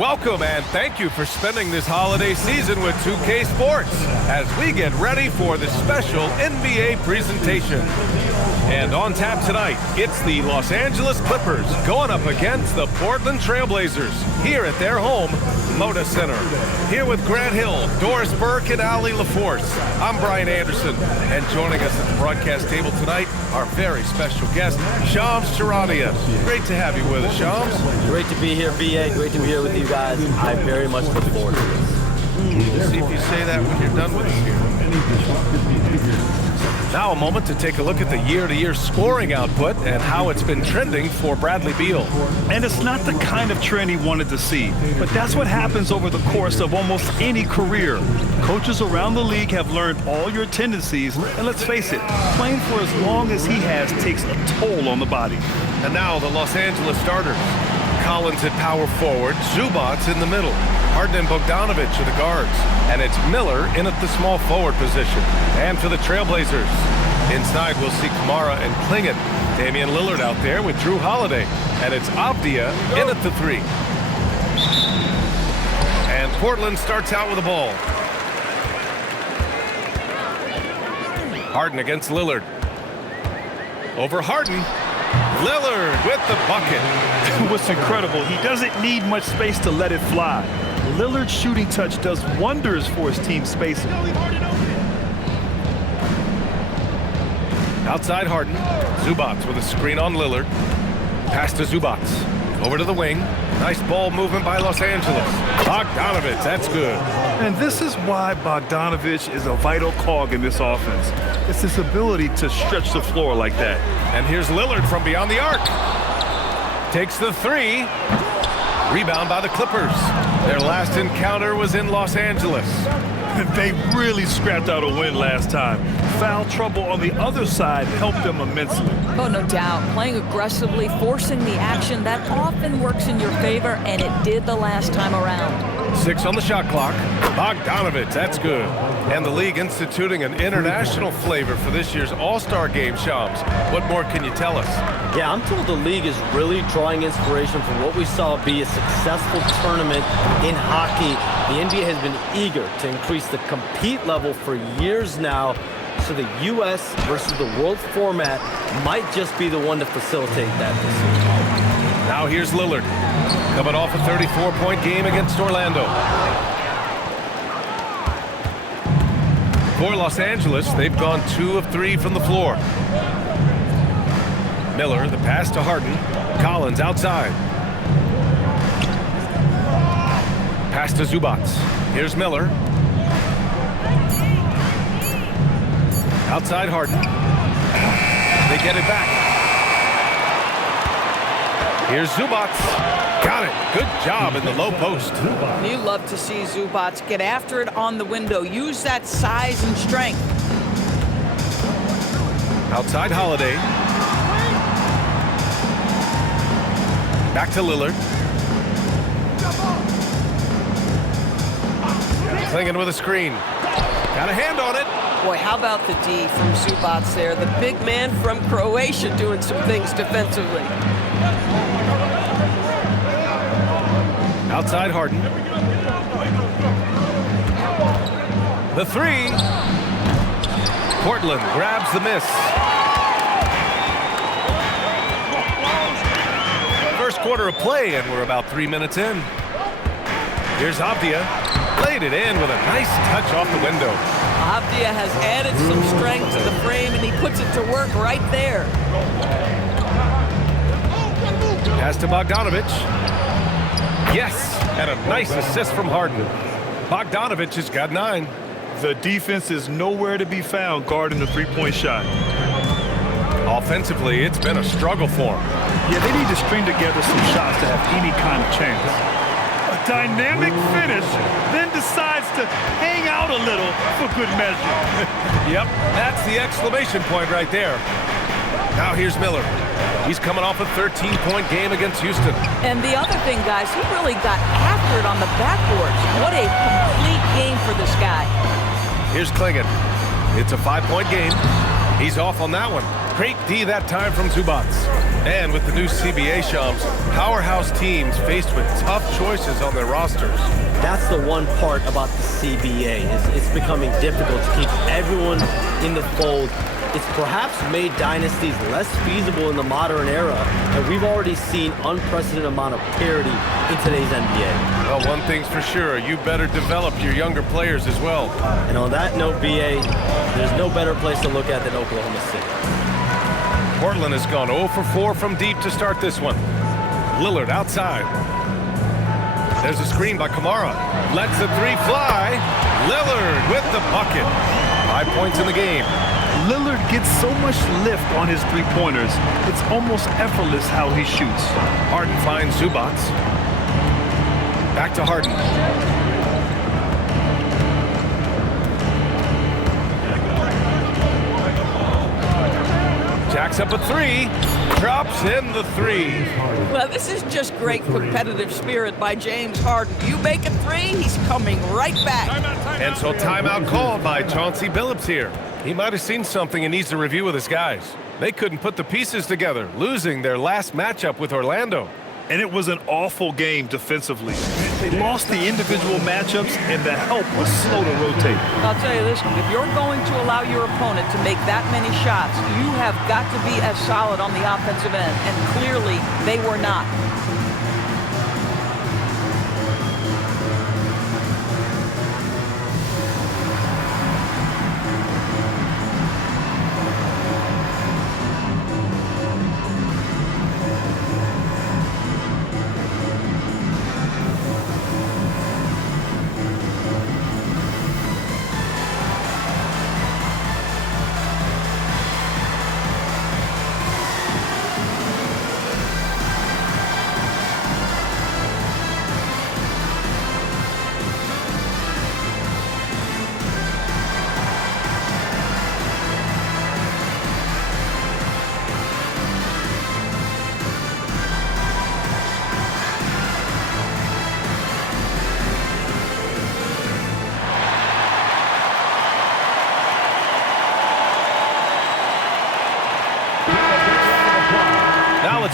Welcome and thank you for spending this holiday season with 2K Sports as we get ready for the special NBA presentation. And on tap tonight, it's the Los Angeles Clippers going up against the Portland Trail Blazers here at their home, Moda Center. Here with Grant Hill, Doris Burke, and Ali LaForce, I'm Brian Anderson. And joining us at the broadcast table tonight, our very special guest, Shams Charania. Great to have you with us, Shams. Great to be here, BA. Great to be here with you guys. I very much look forward to this. We'll see if you say that when you're done with us here. Now a moment to take a look at the year-to-year scoring output and how it's been trending for Bradley Beal. And it's not the kind of trend he wanted to see, but that's what happens over the course of almost any career. Coaches around the league have learned all your tendencies, and let's face it, playing for as long as he has takes a toll on the body. And now the Los Angeles starters. Collins at power forward, Zubac in the middle, Harden and Bogdanovic are the guards, and it's Miller in at the small forward position. And for the Trailblazers, inside we'll see Kamara and Clingan. Damian Lillard out there with Drew Holiday, and it's Avdia in at the 3. And Portland starts out with the ball. Harden against Lillard. Over Harden. Lillard with the bucket. What's incredible, he doesn't need much space to let it fly. Lillard's shooting touch does wonders for his team's spacing. Outside Harden. Zubac with a screen on Lillard. Pass to Zubac. Over to the wing. Nice ball movement by Los Angeles. Bogdanovic, that's good. And this is why Bogdanovic is a vital cog in this offense. It's his ability to stretch the floor like that. And here's Lillard from beyond the arc. Takes the 3. Rebound by the Clippers. Their last encounter was in Los Angeles. They really scrapped out a win last time. Foul trouble on the other side helped them immensely. Oh, no doubt. Playing aggressively, forcing the action, that often works in your favor, and it did the last time around. 6 on the shot clock. Bogdanovic, that's good. And the league instituting an international flavor for this year's All-Star Game, Shams. What more can you tell us? Yeah, I'm told the league is really drawing inspiration from what we saw be a successful tournament in hockey. The NBA has been eager to increase the compete level for years now, so the U.S. versus the world format might just be the one to facilitate that this year. Now here's Lillard, coming off a 34-point game against Orlando. For Los Angeles, they've gone 2 of 3 from the floor. Miller, the pass to Harden. Collins outside. Pass to Zubac. Here's Miller. Outside Harden. They get it back. Here's Zubac. Got it. Good job in the low post. You love to see Zubac get after it on the window. Use that size and strength. Outside Holiday. Back to Lillard. Clingan with a screen. Got a hand on it. Boy, how about the D from Zubac there? The big man from Croatia doing some things defensively. Outside Harden. The 3. Portland grabs the miss. First quarter of play, and we're about 3 minutes in. Here's Avdia. Laid it in with a nice touch off the window. Avdia has added some strength to the frame, and he puts it to work right there. Pass to Bogdanovic. Yes, and a nice assist from Harden. Bogdanovic has got 9. The defense is nowhere to be found guarding the three-point shot. Offensively, it's been a struggle for him. Yeah, they need to string together some shots to have any kind of chance. A dynamic finish, then decides to hang out a little for good measure. Yep, that's the exclamation point right there. Now here's Miller. He's coming off a 13-point game against Houston. And the other thing, guys, he really got after it on the backboards. What a complete game for this guy. Here's Clingan. It's a 5-point game. He's off on that one. Great D that time from Zubac. And with the new CBA, Shams, powerhouse teams faced with tough choices on their rosters. That's the one part about the CBA. It's becoming difficult to keep everyone in the fold. It's perhaps made dynasties less feasible in the modern era, and we've already seen unprecedented amount of parity in today's NBA. Well, one thing's for sure, you better develop your younger players as well. And on that note, BA, there's no better place to look at than Oklahoma City. Portland has gone 0 for 4 from deep to start this one. Lillard outside. There's a screen by Kamara. Lets the three fly. Lillard with the bucket. 5 points in the game. Lillard gets so much lift on his three-pointers, it's almost effortless how he shoots. Harden finds Zubac. Back to Harden. Jacks up a three. Drops in the three. Well, this is just great competitive spirit by James Harden. You make a three, he's coming right back. And so timeout called by Chauncey Billups here. He might have seen something and needs to review with his guys. They couldn't put the pieces together, losing their last matchup with Orlando. And it was an awful game defensively. They lost the individual matchups, and the help was slow to rotate. I'll tell you this, if you're going to allow your opponent to make that many shots, you have got to be as solid on the offensive end, and clearly they were not.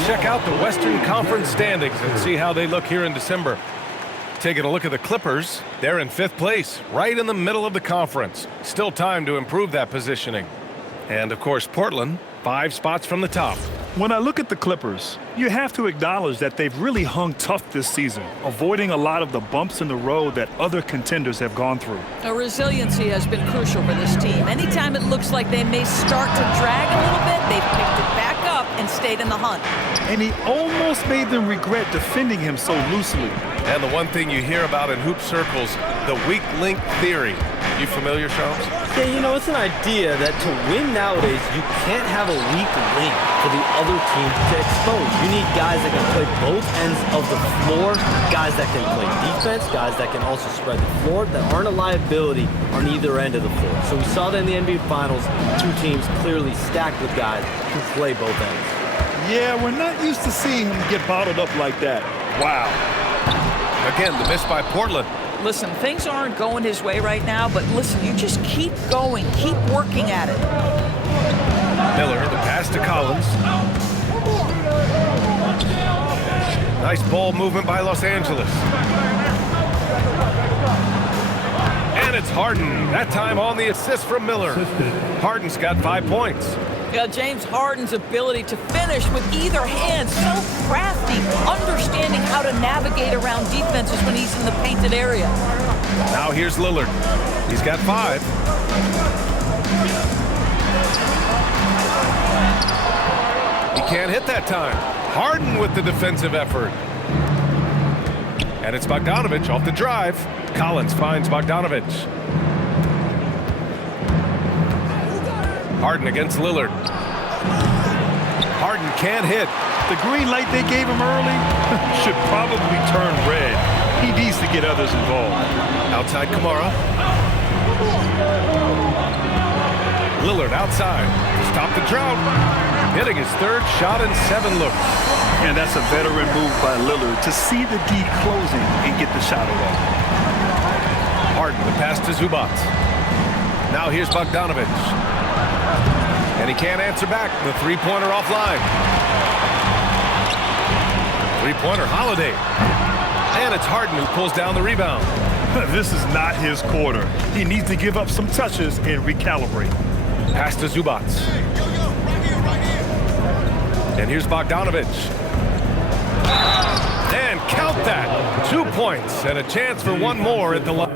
Check out the Western Conference standings and see how they look here in December. Taking a look at the Clippers, they're in 5th place, right in the middle of the conference. Still time to improve that positioning. And of course, Portland, 5 spots from the top. When I look at the Clippers, you have to acknowledge that they've really hung tough this season, avoiding a lot of the bumps in the road that other contenders have gone through. The resiliency has been crucial for this team. Anytime it looks like they may start to drag a little bit, they've picked it back up and stayed in the hunt. And he almost made them regret defending him so loosely. And the one thing you hear about in hoop circles, the weak link theory. You familiar, Shams? Yeah, you know, it's an idea that to win nowadays, you can't have a weak link for the other team to expose. You need guys that can play both ends of the floor, guys that can play defense, guys that can also spread the floor, that aren't a liability on either end of the floor. So we saw that in the NBA Finals, 2 teams clearly stacked with guys who play both ends. Yeah, we're not used to seeing him get bottled up like that. Wow. Again, the miss by Portland. Listen, things aren't going his way right now, but listen, you just keep going, keep working at it. Miller, the pass to Collins. Nice ball movement by Los Angeles. And it's Harden, that time on the assist from Miller. Harden's got 5 points. Yeah, James Harden's ability to finish with either hand, so crafty, understanding how to navigate around defenses when he's in the painted area. Now here's Lillard. He's got 5. He can't hit that time. Harden with the defensive effort. And it's Bogdanović off the drive. Collins finds Bogdanović. Harden against Lillard. Harden can't hit. The green light they gave him early should probably turn red. He needs to get others involved. Outside Kamara. Lillard outside. Stop the drought. Hitting his 3rd shot in 7 looks. And that's a veteran move by Lillard to see the D closing and get the shot away. Harden, the pass to Zubac. Now here's Bogdanović. And he can't answer back. The three-pointer offline. Three-pointer, Holiday. And it's Harden who pulls down the rebound. This is not his quarter. He needs to give up some touches and recalibrate. Pass to Zubac. And here's Bogdanovic. And count that. 2 points and a chance for one more at the line.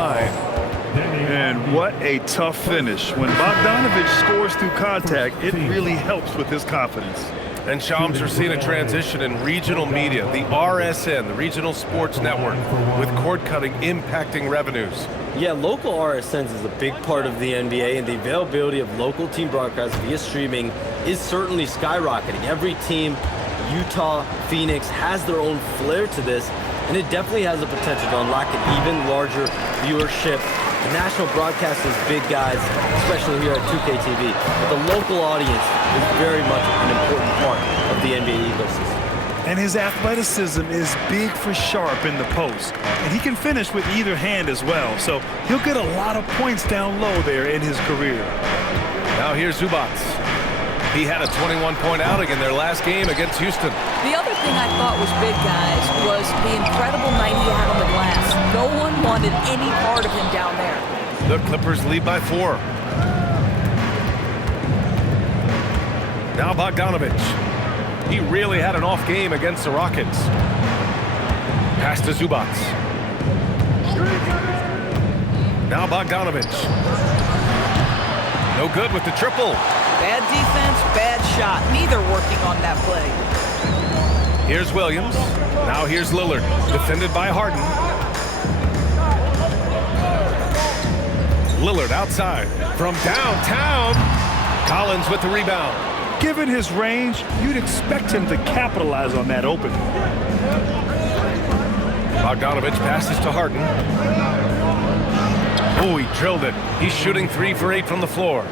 And what a tough finish. When Bogdanovic scores through contact, it really helps with his confidence. And Shams, we're seeing a transition in regional media, the RSN, the Regional Sports Network, with cord cutting impacting revenues. Yeah, local RSNs is a big part of the NBA, and the availability of local team broadcasts via streaming is certainly skyrocketing. Every team, Utah, Phoenix, has their own flair to this, and it definitely has the potential to unlock an even larger viewership. The national broadcast is big, guys, especially here at 2K TV, but the local audience is very much an important part of the NBA ecosystem. And his athleticism is big for sharp in the post. And he can finish with either hand as well, so he'll get a lot of points down low there in his career. Now here's Zubac. He had a 21-point outing in their last game against Houston. The other thing I thought was big, guys, was the incredible night he had on the glass. No one wanted any part of him down there. The Clippers lead by 4. Now Bogdanovic. He really had an off game against the Rockets. Pass to Zubac. Now Bogdanovic. No good with the triple. Bad defense, bad shot. Neither working on that play. Here's Williams. Now here's Lillard. Defended by Harden. Lillard outside. From downtown. Collins with the rebound. Given his range, you'd expect him to capitalize on that opening. Bogdanovic passes to Harden. Oh, he drilled it. He's shooting 3 for 8 from the floor.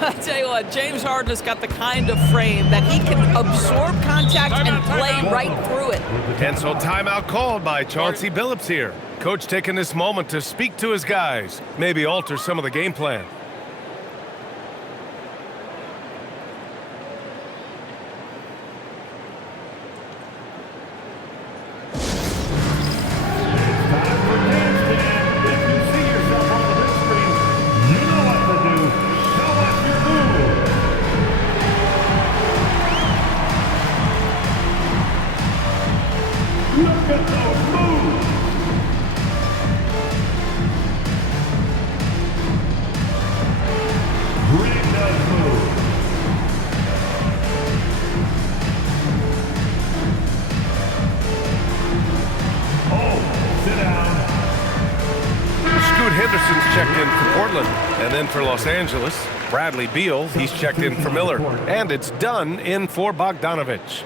I tell you what, James Harden has got the kind of frame that he can absorb contact and play right through it. And so timeout called by Chauncey Billups here. Coach taking this moment to speak to his guys, maybe alter some of the game plan. Henderson's checked in for Portland. And then for Los Angeles, Bradley Beal, he's checked in for Miller. And it's done in for Bogdanovic.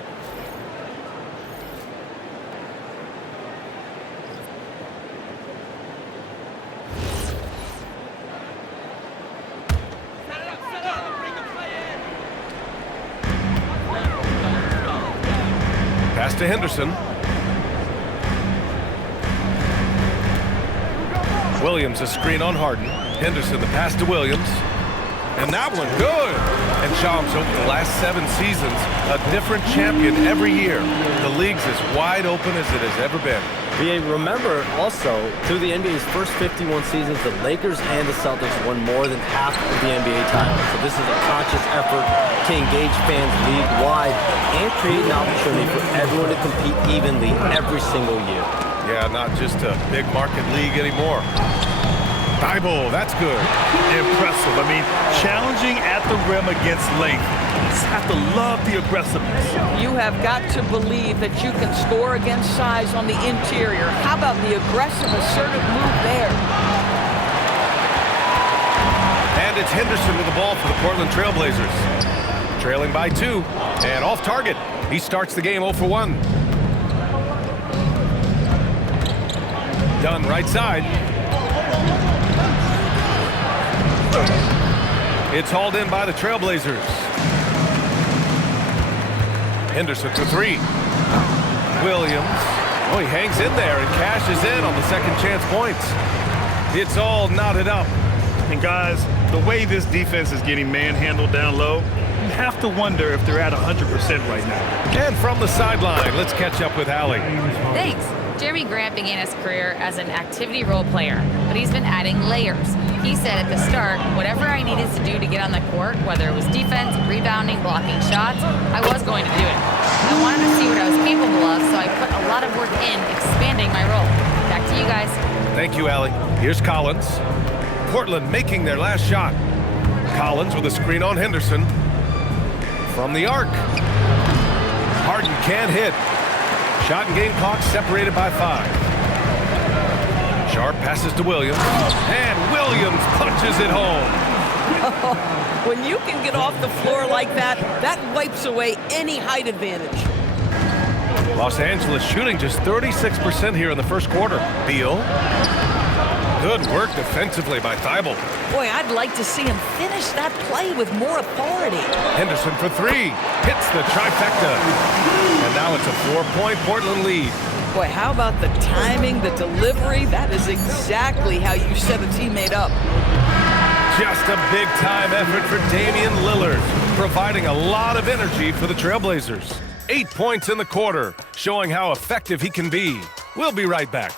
Pass to Henderson. Williams a screen on Harden. Henderson the pass to Williams. And that one good. And Shams, over the last 7 seasons, a different champion every year. The league's as wide open as it has ever been. BA, remember also, through the NBA's first 51 seasons, the Lakers and the Celtics won more than half of the NBA titles. So this is a conscious effort to engage fans league-wide and create an opportunity for everyone to compete evenly every single year. Yeah, not just a big market league anymore. Thibault, that's good. Impressive. I mean, challenging at the rim against length. Just have to love the aggressiveness. You have got to believe that you can score against size on the interior. How about the aggressive, assertive move there? And it's Henderson with the ball for the Portland Trailblazers. Trailing by 2, and off target. He starts the game 0 for 1. Dunn right side. It's hauled in by the Trailblazers. Henderson for 3. Williams. Oh, he hangs in there and cashes in on the second chance points. It's all knotted up. And guys, the way this defense is getting manhandled down low, you have to wonder if they're at 100% right now. And from the sideline, let's catch up with Allie. Thanks. Jeremy Grant began his career as an activity role player, but he's been adding layers. He said at the start, whatever I needed to do to get on the court, whether it was defense, rebounding, blocking shots, I was going to do it. I wanted to see what I was capable of, so I put a lot of work in expanding my role. Back to you guys. Thank you, Allie. Here's Collins. Portland making their last shot. Collins with a screen on Henderson. From the arc. Harden can't hit. Shot and game clock separated by 5. Sharp passes to Williams. And Williams punches it home. When you can get off the floor like that, that wipes away any height advantage. Los Angeles shooting just 36% here in the first quarter. Beal. Good work defensively by Thibault. Boy, I'd like to see him finish that play with more authority. Henderson for 3. Hits the trifecta. And now it's a 4-point Portland lead. Boy, how about the timing, the delivery? That is exactly how you set a teammate up. Just a big-time effort for Damian Lillard, providing a lot of energy for the Trailblazers. 8 points in the quarter, showing how effective he can be. We'll be right back.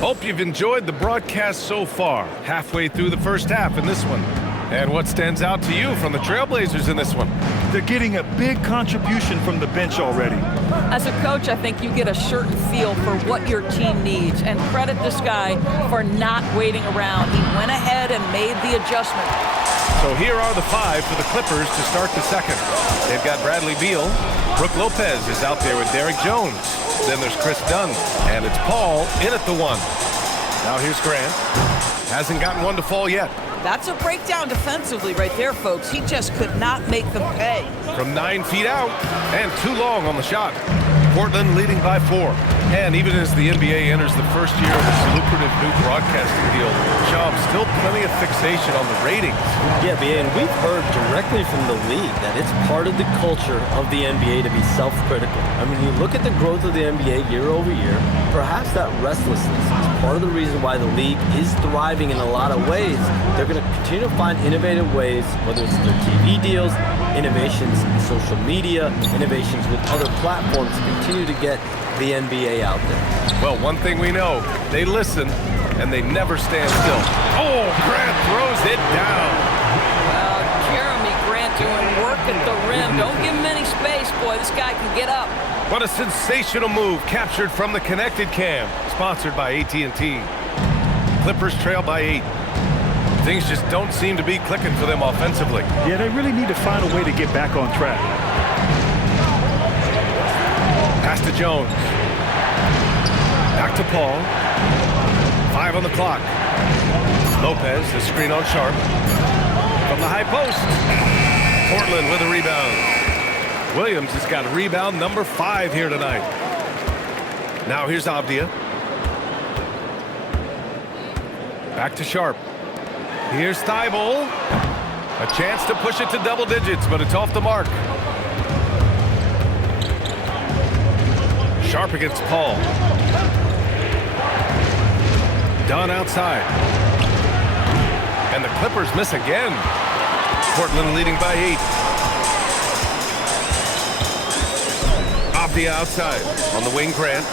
Hope you've enjoyed the broadcast so far. Halfway through the first half in this one. And what stands out to you from the Trailblazers in this one? They're getting a big contribution from the bench already. As a coach, I think you get a certain feel for what your team needs, and credit this guy for not waiting around. He went ahead and made the adjustment. So here are the 5 for the Clippers to start the second. They've got Bradley Beal. Brook Lopez is out there with Derek Jones. Then there's Chris Dunn, and it's Paul in at the 1. Now here's Grant. Hasn't gotten one to fall yet. That's a breakdown defensively right there, folks. He just could not make them pay. From 9 feet out, and too long on the shot. Portland leading by 4. And even as the NBA enters the first year of its lucrative new broadcasting deal, Sean, still plenty of fixation on the ratings. Yeah, BA, and we've heard directly from the league that it's part of the culture of the NBA to be self-critical. I mean, you look at the growth of the NBA year over year, perhaps that restlessness is part of the reason why the league is thriving in a lot of ways. They're going to continue to find innovative ways, whether it's their TV deals, innovations in social media, innovations with other platforms to continue to get the NBA out there. Well, one thing we know, they listen and they never stand still. Oh, Grant throws it down. Well, Jeremy Grant doing work at the rim. Don't give him any space, boy. This guy can get up. What a sensational move captured from the Connected Cam, sponsored by AT&T. Clippers trail by 8. Things just don't seem to be clicking for them offensively. Yeah, they really need to find a way to get back on track. Pass to Jones. Back to Paul. 5 on the clock. Lopez, the screen on Sharp. From the high post. Portland with a rebound. Williams has got rebound number 5 here tonight. Now here's Avdia. Back to Sharp. Here's Thibault. A chance to push it to double digits, but it's off the mark. Sharp against Paul. Dunn outside. And the Clippers miss again. Portland leading by 8. Avdia outside. On the wing, Grant.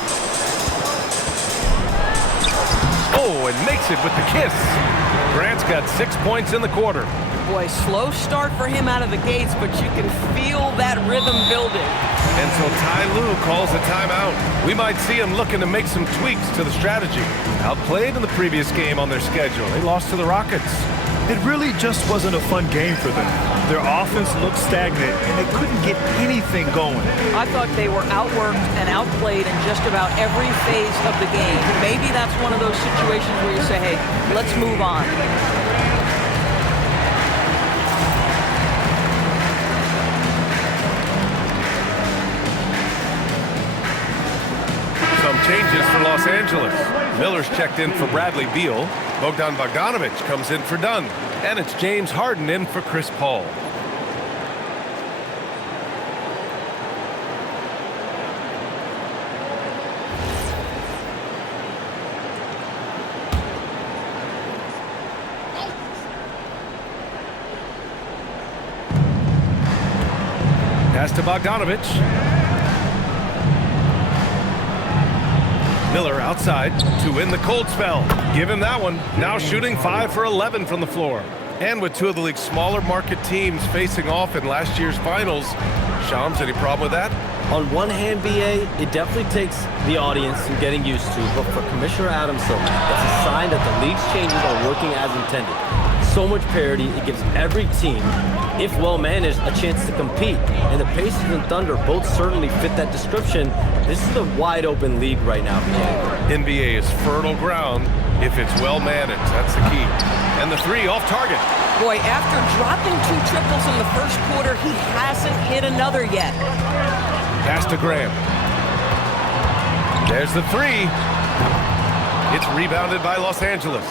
Oh, and makes it with the kiss. Grant's got 6 points in the quarter. Boy, slow start for him out of the gates, but you can feel that rhythm building. And so Ty Lue calls a timeout. We might see him looking to make some tweaks to the strategy. Outplayed in the previous game on their schedule. They lost to the Rockets. It really just wasn't a fun game for them. Their offense looked stagnant, and they couldn't get anything going. I thought they were outworked and outplayed in just about every phase of the game. Maybe that's one of those situations where you say, hey, let's move on. Some changes for Los Angeles. Miller's checked in for Bradley Beal. Bogdan Bogdanovic comes in for Dunn. And it's James Harden in for Chris Paul. Pass to Bogdanovic. Miller outside to win the cold spell. Give him that one. Now shooting 5 for 11 from the floor. And with 2 of the league's smaller market teams facing off in last year's finals, Shams, any problem with that? On one hand, BA, it definitely takes the audience some getting used to, but for Commissioner Adam Silver, it's a sign that the league's changes are working as intended. So much parity, it gives every team, if well managed, a chance to compete. And the Pacers and Thunder both certainly fit that description. This is a wide open league right now, BA. NBA is fertile ground if it's well managed. That's the key. And the 3 off target. Boy, after dropping 2 triples in the first quarter, he hasn't hit another yet. Pass to Graham. There's the 3. It's rebounded by Los Angeles.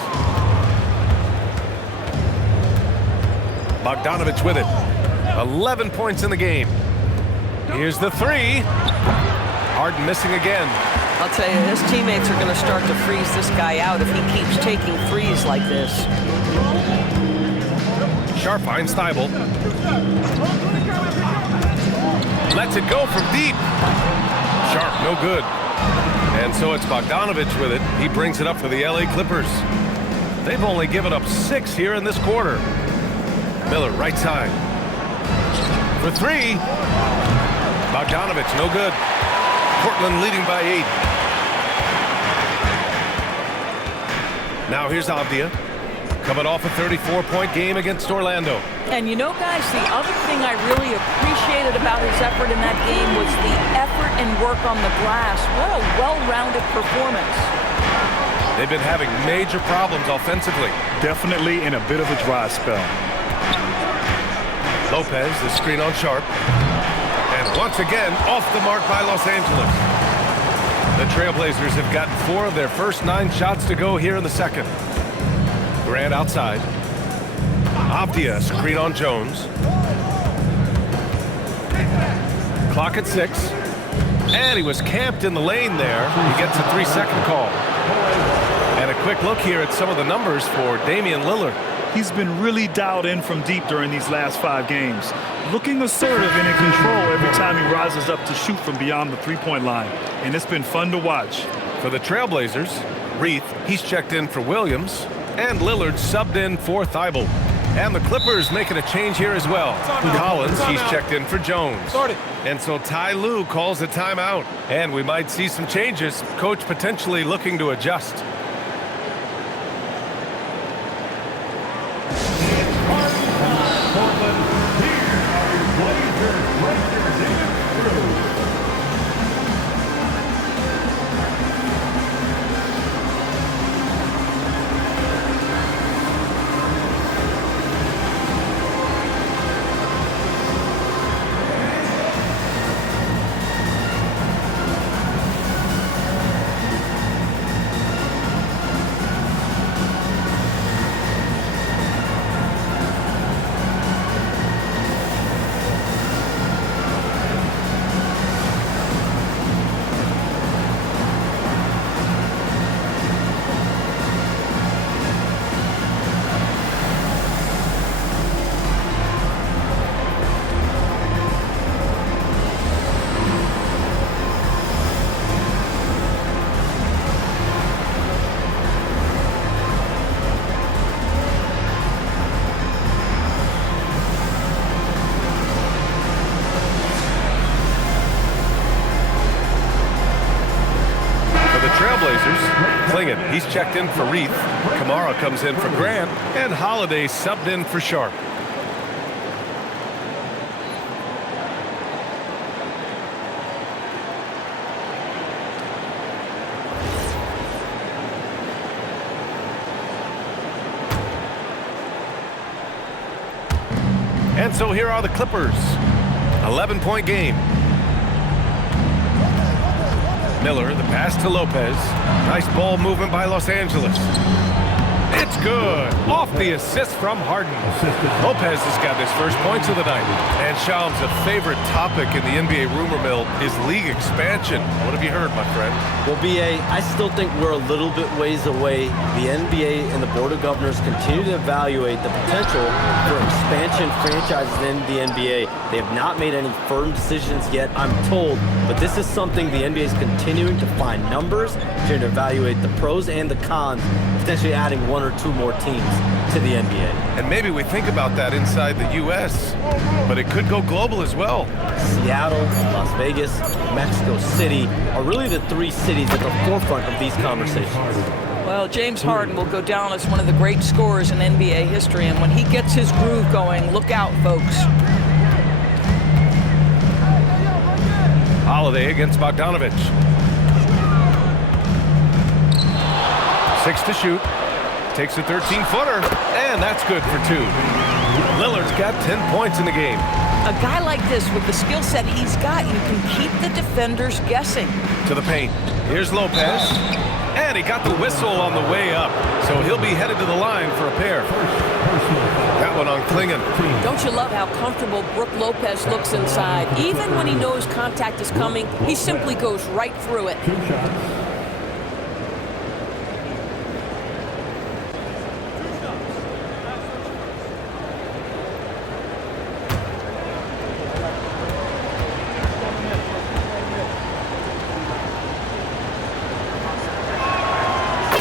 Bogdanovic with it. 11 points in the game. Here's the 3. Harden missing again. I'll tell you, his teammates are going to start to freeze this guy out if he keeps taking threes like this. Sharp finds Thibault. Lets it go from deep. Sharp, no good. And so it's Bogdanovich with it. He brings it up for the LA Clippers. They've only given up 6 here in this quarter. Miller, right side. For 3. Bogdanovich, no good. Portland leading by 8. Now here's Avdia, coming off a 34-point game against Orlando. And you know, guys, the other thing I really appreciated about his effort in that game was the effort and work on the glass. What a well-rounded performance. They've been having major problems offensively. Definitely in a bit of a dry spell. Lopez, the screen on Sharp. And once again, off the mark by Los Angeles. The Trailblazers have gotten 4 of their first 9 shots to go here in the second. Grant outside. Avdia, screen on Jones. Clock at 6. And he was camped in the lane there. He gets a 3-second call. And a quick look here at some of the numbers for Damian Lillard. He's been really dialed in from deep during these last 5 games. Looking assertive and in control every time he rises up to shoot from beyond the three-point line. And it's been fun to watch. For the Trailblazers, Reith, he's checked in for Williams. And Lillard subbed in for Thibault. And the Clippers making a change here as well. Collins, he's checked in for Jones. And so Ty Lue calls a timeout. And we might see some changes. Coach potentially looking to adjust. Clingan, he's checked in for Reith. Kamara comes in for Grant. And Holiday subbed in for Sharp. And so here are the Clippers. 11-point game. Miller, the pass to Lopez. Nice ball movement by Los Angeles. It's good. Off the assist from Harden. Lopez has got his first points of the night. And Shams, a favorite topic in the NBA rumor mill is league expansion. What have you heard, my friend? Well, BA, I still think we're a little bit ways away. The NBA and the Board of Governors continue to evaluate the potential for expansion franchises in the NBA. They have not made any firm decisions yet, I'm told, but this is something the NBA is continuing to find numbers, to evaluate the pros and the cons, potentially adding 1 or 2 more teams to the NBA. And maybe we think about that inside the U.S., but it could go global as well. Seattle, Las Vegas, Mexico City are really the 3 cities at the forefront of these conversations. Well, James Harden will go down as one of the great scorers in NBA history, and when he gets his groove going, look out, folks. Holiday against Bogdanovich. 6 to shoot. Takes a 13-footer, and that's good for 2. Lillard's got 10 points in the game. A guy like this, with the skill set he's got, you can keep the defenders guessing. To the paint. Here's Lopez. And he got the whistle on the way up, so he'll be headed to the line for a pair. That one on Clingan. Don't you love how comfortable Brook Lopez looks inside? Even when he knows contact is coming, he simply goes right through it.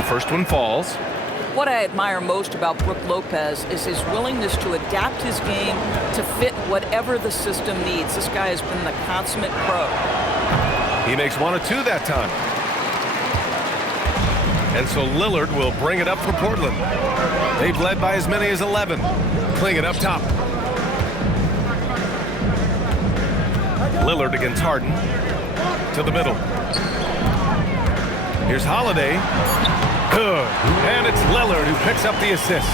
first one falls. What I admire most about Brook Lopez is his willingness to adapt his game to fit whatever the system needs. This guy has been the consummate pro. He makes 1 of 2 that time. And so Lillard will bring it up for Portland. They've led by as many as 11. Clingan up top. Lillard against Harden. To the middle. Here's Holiday. Good. And it's Lillard who picks up the assist.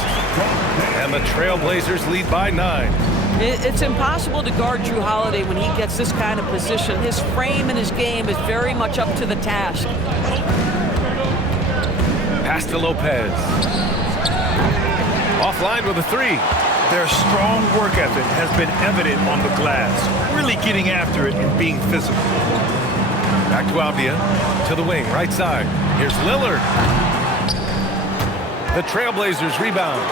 And the Trailblazers lead by 9. It's impossible to guard Drew Holiday when he gets this kind of position. His frame and his game is very much up to the task. Pass to Lopez. Offline with a 3. Their strong work ethic has been evident on the glass, really getting after it and being physical. Back to Avdia, to the wing, right side. Here's Lillard. The Trailblazers rebound.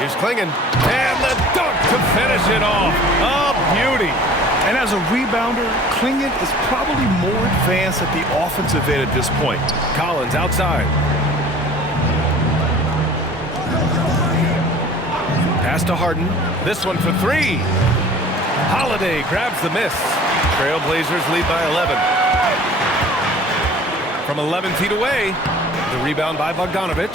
Here's Clingan, and the dunk to finish it off. A beauty. And as a rebounder, Clingan is probably more advanced at the offensive end at this point. Collins outside. Pass to Harden. This one for 3. Holiday grabs the miss. Trailblazers lead by 11. From 11 feet away, the rebound by Bogdanovic.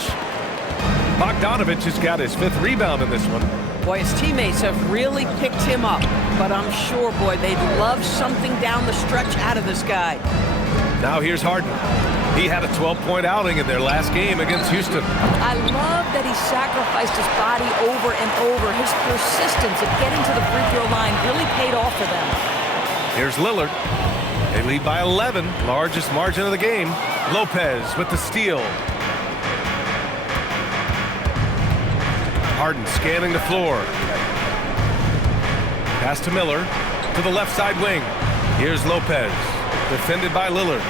Bogdanovic has got his 5th rebound in this one. Boy, his teammates have really picked him up. But I'm sure, boy, they'd love something down the stretch out of this guy. Now here's Harden. He had a 12-point outing in their last game against Houston. I love that he sacrificed his body over and over. His persistence at getting to the free throw line really paid off for them. Here's Lillard. They lead by 11, largest margin of the game. Lopez with the steal. Harden scanning the floor. Pass to Miller to the left side wing. Here's Lopez, defended by Lillard.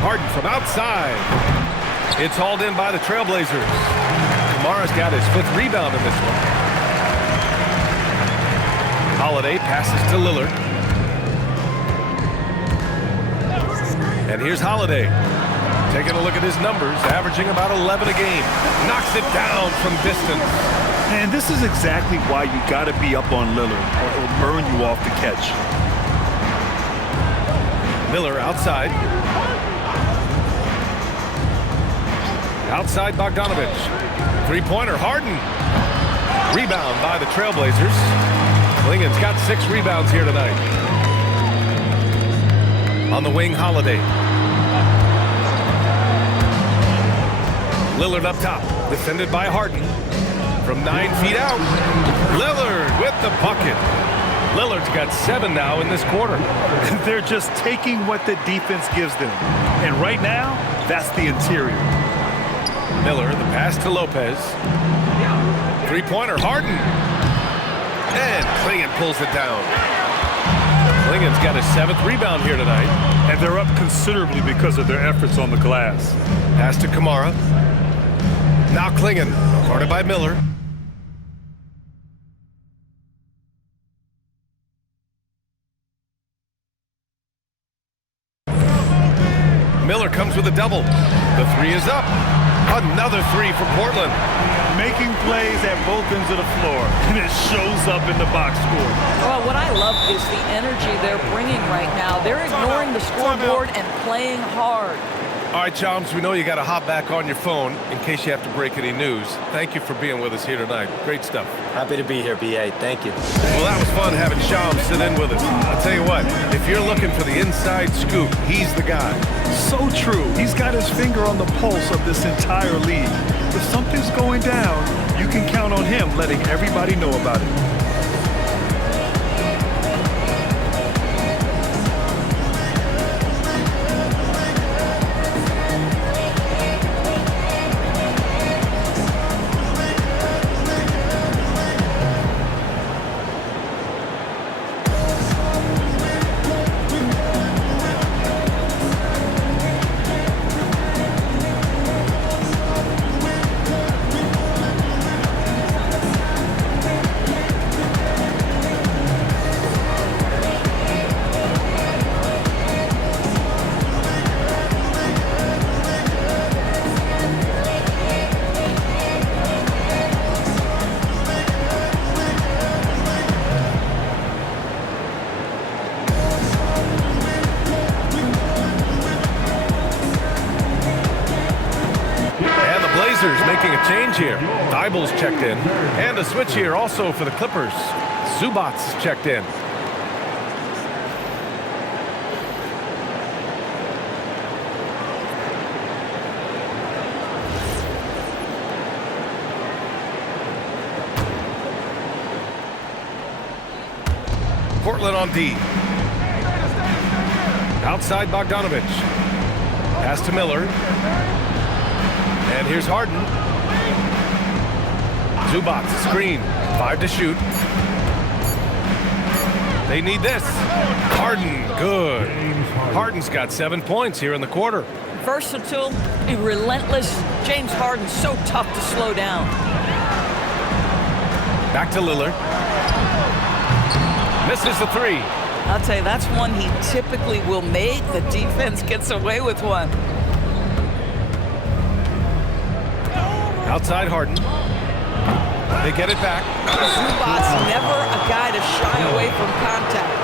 Harden from outside. It's hauled in by the Trailblazers. Kamara's got his 5th rebound in this one. Holiday passes to Lillard. And here's Holiday. Taking a look at his numbers, averaging about 11 a game. Knocks it down from distance. And this is exactly why you got to be up on Lillard, or he'll burn you off the catch. Miller outside. Outside Bogdanovic. 3-pointer, Harden. Rebound by the Trailblazers. Clingan's got 6 rebounds here tonight. On the wing, Holiday. Lillard up top, defended by Harden. From 9 feet out, Lillard with the bucket. Lillard's got 7 now in this quarter. They're just taking what the defense gives them. And right now, that's the interior. Miller, the pass to Lopez. 3-pointer, Harden. And Clingan pulls it down. Clingan's got his 7th rebound here tonight. And they're up considerably because of their efforts on the glass. Pass to Kamara. Now Clingan, guarded by Miller. Miller comes with a double. The 3 is up. Another 3 for Portland. Making plays at both ends of the floor, and it shows up in the box score. Well, what I love is the energy they're bringing right now. They're ignoring the scoreboard and playing hard. All right, Chomps, we know you got to hop back on your phone in case you have to break any news. Thank you for being with us here tonight. Great stuff. Happy to be here, B.A. Thank you. Well, that was fun having Chomps sit in with us. I'll tell you what, if you're looking for the inside scoop, he's the guy. So true. He's got his finger on the pulse of this entire league. If something's going down, you can count on him letting everybody know about it. making a change here. Dible's checked in. And a switch here also for the Clippers. Zubats checked in. Portland on D. Outside Bogdanovich. Pass to Miller. And here's Harden. Zubats, screen. 5 to shoot. They need this. Harden, good. Harden's got 7 points here in the quarter. Versatile, relentless. James Harden, so tough to slow down. Back to Lillard. Misses the three. I'll tell you, that's one he typically will make. The defense gets away with one. Outside Harden. They get it back. Zubats never a guy to shy away from contact.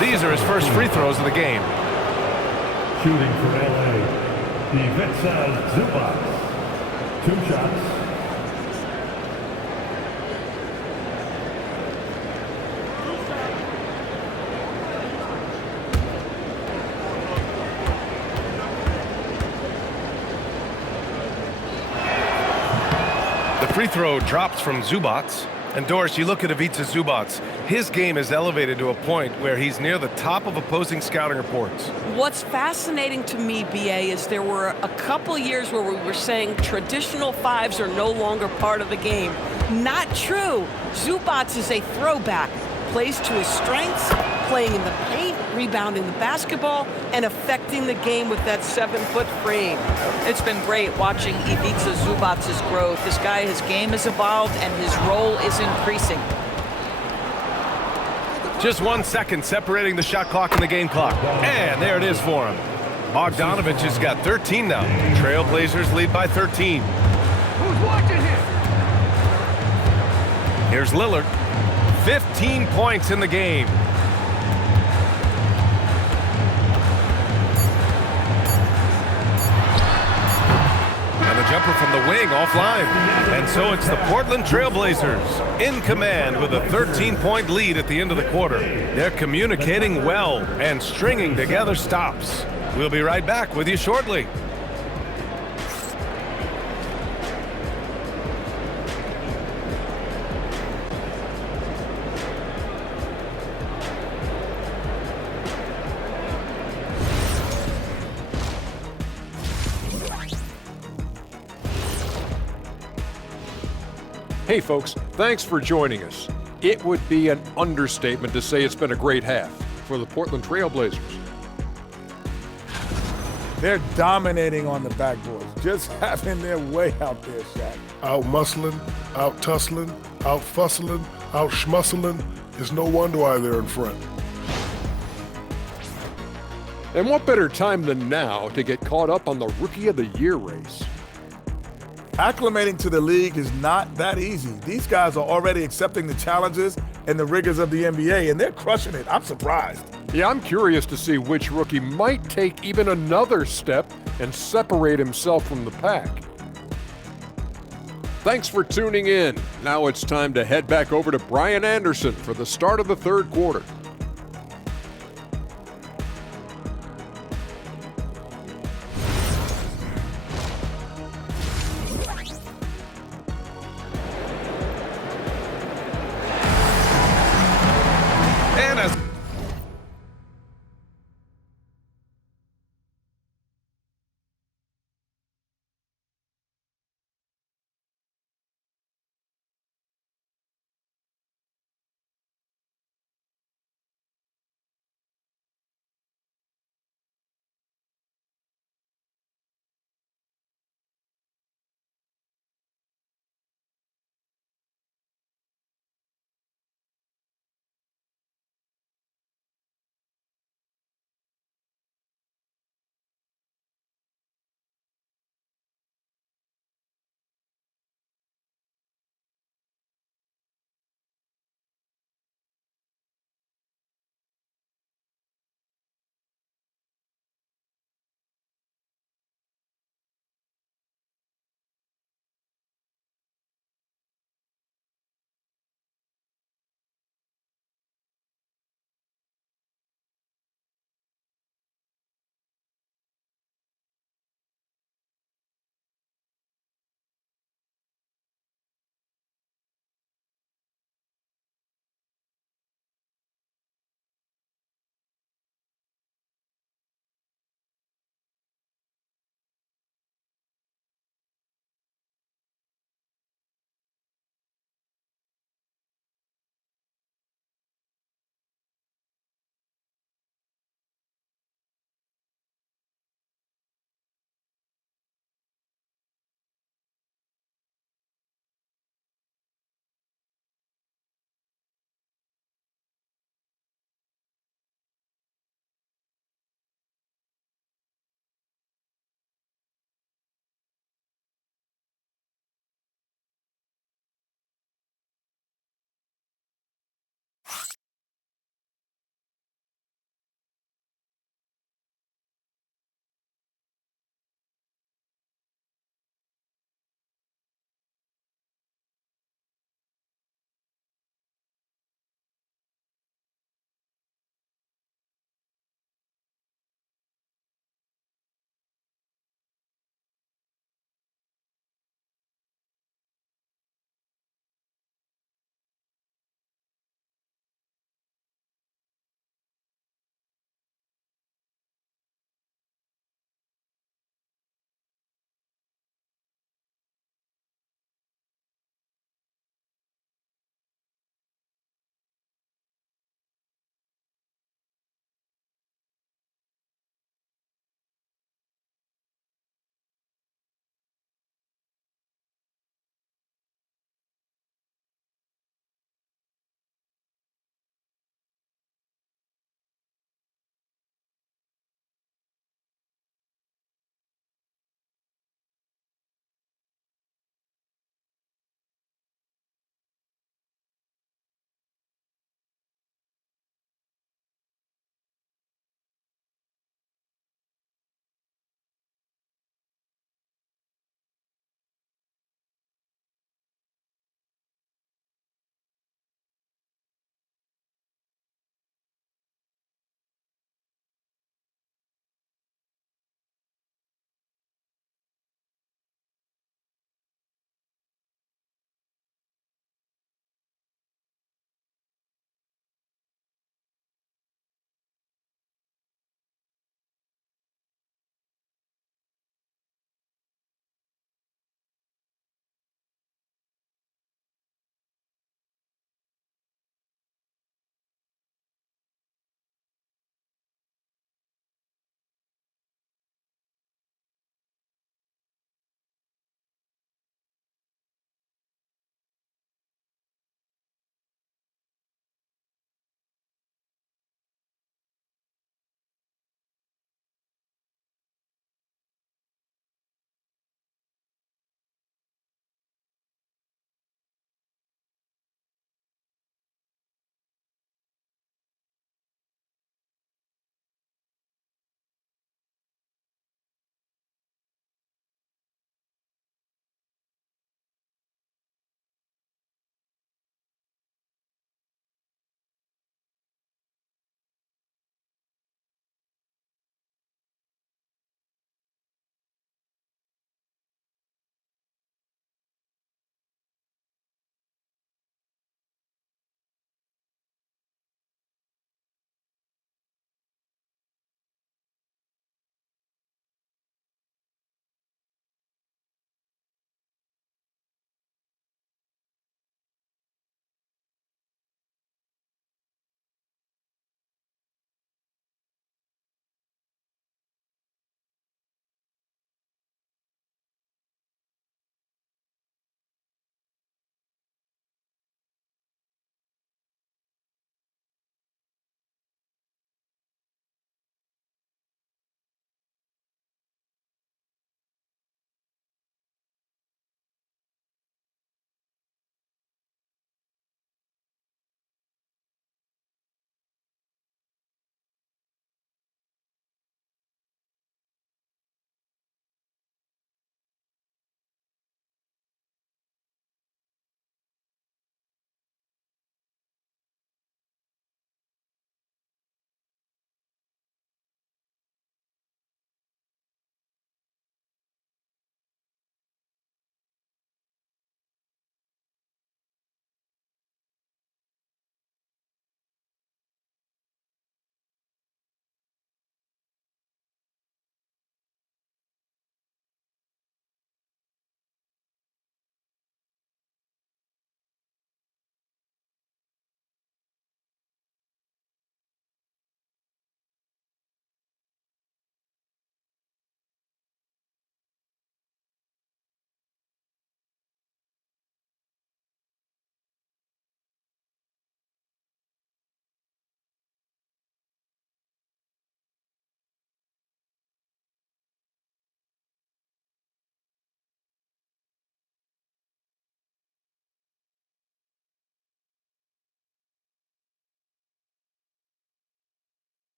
These are his first free throws of the game. Shooting for LA, Ivica Zubats. 2 shots. The free throw drops from Zubats. And Doris, you look at Ivica Zubats, his game is elevated to a point where he's near the top of opposing scouting reports. What's fascinating to me, BA, is there were a couple years where we were saying traditional fives are no longer part of the game. Not true. Zubats is a throwback. Plays to his strengths, playing in the paint, rebounding the basketball, and affecting the game with that 7-foot frame. It's been great watching Ivica Zubats' growth. This guy, his game has evolved, and his role is increasing. Just 1 second separating the shot clock and the game clock. And there it is for him. Bogdanovich has got 13 now. Trailblazers lead by 13. Who's watching here? Here's Lillard. 15 points in the game. And the jumper from the wing offline. And so it's the Portland Trailblazers in command with a 13-point lead at the end of the quarter. They're communicating well and stringing together stops. We'll be right back with you shortly. Hey folks, thanks for joining us. It would be an understatement to say it's been a great half for the Portland Trailblazers. They're dominating on the backboards, just having their way out there, Shaq. Out muscling, out tussling, out fussling, out schmuscling. It's no wonder why they're in front. And what better time than now to get caught up on the Rookie of the Year race? Acclimating to the league is not that easy. These guys are already accepting the challenges and the rigors of the NBA, and they're crushing it. I'm surprised. Yeah, I'm curious to see which rookie might take even another step and separate himself from the pack. Thanks for tuning in. Now it's time to head back over to Brian Anderson for the start of the third quarter.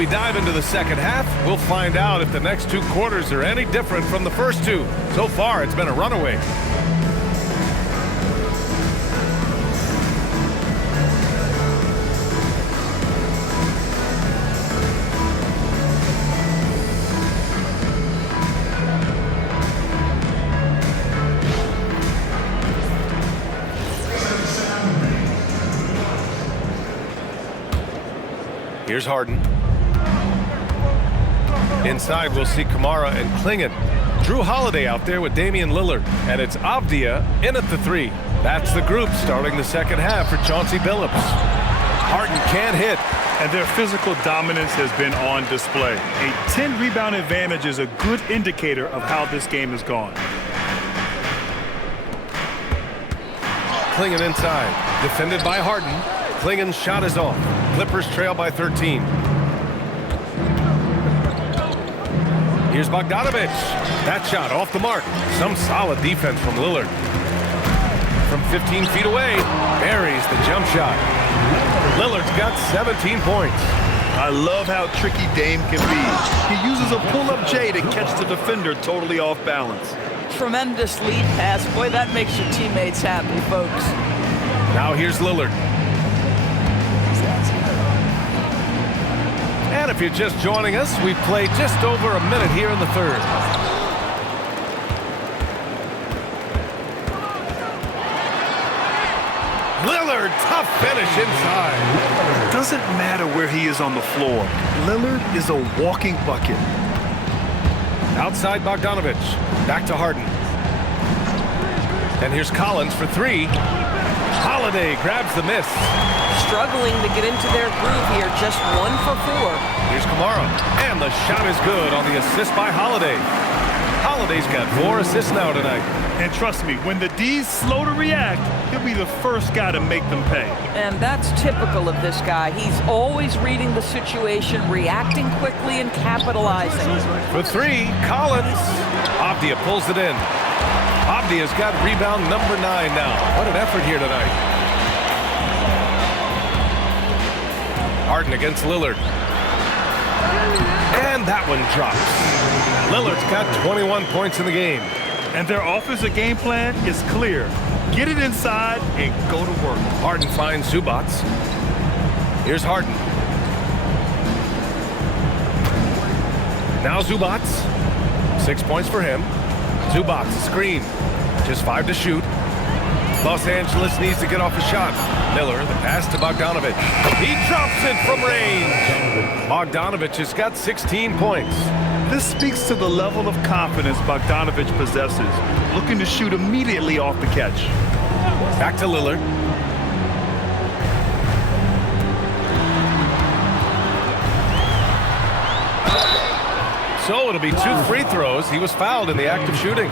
we dive into the second half, we'll find out if the next 2 quarters are any different from the first 2. So far, it's been a runaway. Here's Harden. Inside, we'll see Kamara and Klingon. Drew Holiday out there with Damian Lillard. And it's Avdia in at the 3. That's the group starting the second half for Chauncey Billups. Harden can't hit. And their physical dominance has been on display. A 10-rebound advantage is a good indicator of how this game has gone. Klingon inside. Defended by Harden. Klingon's shot is off. Clippers trail by 13. Here's Bogdanovich. That shot off the mark. Some solid defense from Lillard. From 15 feet away, buries the jump shot. Lillard's got 17 points. I love how tricky Dame can be. He uses a pull-up J to catch the defender totally off balance. Tremendous lead pass. Boy, that makes your teammates happy, folks. Now here's Lillard. And if you're just joining us, we've played just over a minute here in the third. Lillard, tough finish inside. Doesn't matter where he is on the floor. Lillard is a walking bucket. Outside Bogdanovich. Back to Harden. And here's Collins for 3. Holiday grabs the miss. Struggling to get into their groove here, just 1 for 4. Here's Kamara, and the shot is good on the assist by Holiday. Holiday's got 4 assists now tonight. And trust me, when the D's slow to react, he'll be the first guy to make them pay. And that's typical of this guy. He's always reading the situation, reacting quickly, and capitalizing. For 3, Collins. Avdia pulls it in. Avdia's got rebound number 9 now. What an effort here tonight. Harden against Lillard. And that one drops. Lillard's got 21 points in the game. And their offensive game plan is clear. Get it inside and go to work. Harden finds Zubac. Here's Harden. Now Zubac. 6 points for him. Zubac, screen. Just 5 to shoot. Los Angeles needs to get off a shot. Miller, the pass to Bogdanovich. He drops it from range. Bogdanovich has got 16 points. This speaks to the level of confidence Bogdanovich possesses, looking to shoot immediately off the catch. Back to Lillard. So it'll be 2 free throws. He was fouled in the act of shooting.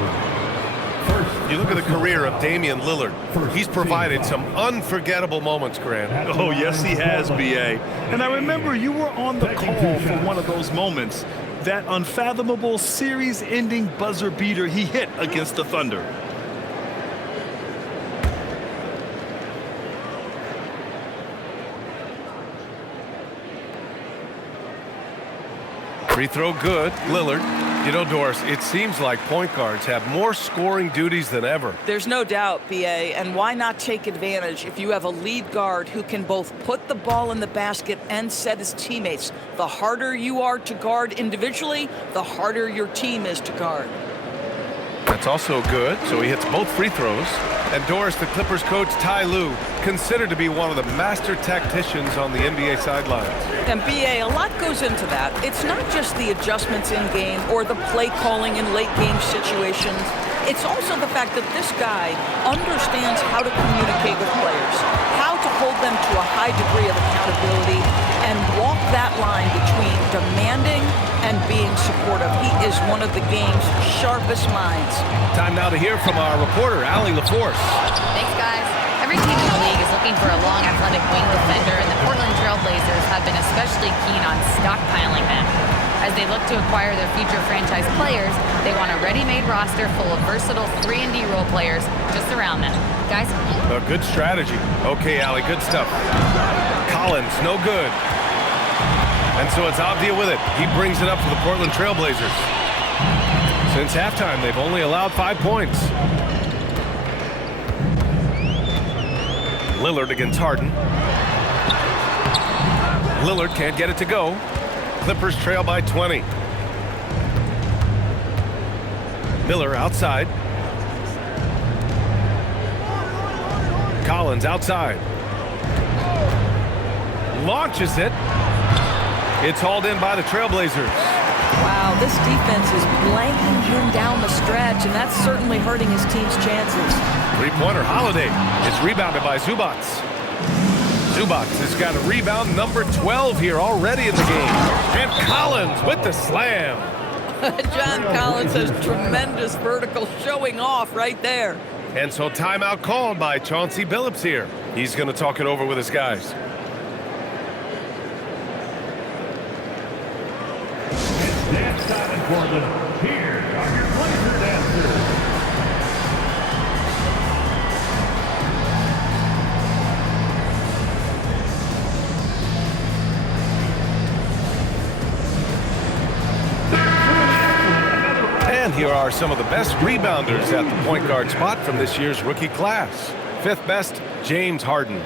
You look at the career of Damian Lillard. He's provided some unforgettable moments, Grant. Oh, yes, he has, B.A. And I remember you were on the call for one of those moments, that unfathomable series-ending buzzer beater he hit against the Thunder. Free throw good. Lillard. You know, Doris, it seems like point guards have more scoring duties than ever. There's no doubt, B.A., and why not take advantage if you have a lead guard who can both put the ball in the basket and set his teammates? The harder you are to guard individually, the harder your team is to guard. That's also good, so he hits both free throws. And Doris, the Clippers coach Ty Lue, considered to be one of the master tacticians on the NBA sidelines. And B.A., a lot goes into that. It's not just the adjustments in game or the play calling in late game situations. It's also the fact that this guy understands how to communicate with players, how to hold them to a high degree of accountability, and walk that line between demanding and being supportive. He is one of the game's sharpest minds. Time now to hear from our reporter, Allie LaForce. Thanks, guys. Every team in the league is looking for a long, athletic wing defender, and the Portland Trail Blazers have been especially keen on stockpiling them. As they look to acquire their future franchise players, they want a ready-made roster full of versatile 3-and-D role players just around them. Guys? A good strategy. Okay, Allie, good stuff. Collins, no good. And so it's Avdia with it. He brings it up for the Portland Trailblazers. Since halftime, they've only allowed 5 points. Lillard against Harden. Lillard can't get it to go. Clippers trail by 20. Miller outside. Collins outside. Launches it. It's hauled in by the Trailblazers. Wow, this defense is blanking him down the stretch, and that's certainly hurting his team's chances. Three-pointer, Holiday. It's rebounded by Zubac. Zubac has got a rebound number 12 here already in the game. And Collins with the slam. John Collins has tremendous vertical showing off right there. And so timeout called by Chauncey Billups here. He's going to talk it over with his guys. Dance time in Portland. Here are your Blazer dancers. And here are some of the best rebounders at the point guard spot from this year's rookie class. Fifth best, James Harden.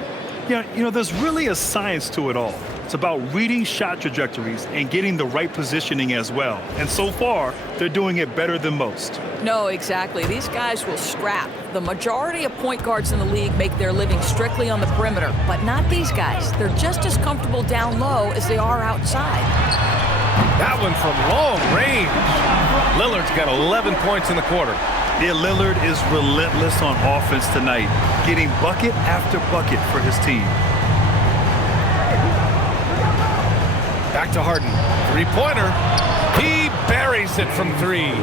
Yeah, you know, there's really a science to it all. It's about reading shot trajectories and getting the right positioning as well. And so far, they're doing it better than most. No, exactly. These guys will scrap. The majority of point guards in the league make their living strictly on the perimeter, but not these guys. They're just as comfortable down low as they are outside. That one from long range. Lillard's got 11 points in the quarter. Yeah, Lillard is relentless on offense tonight, getting bucket after bucket for his team. Back to Harden. Three-pointer. He buries it from three.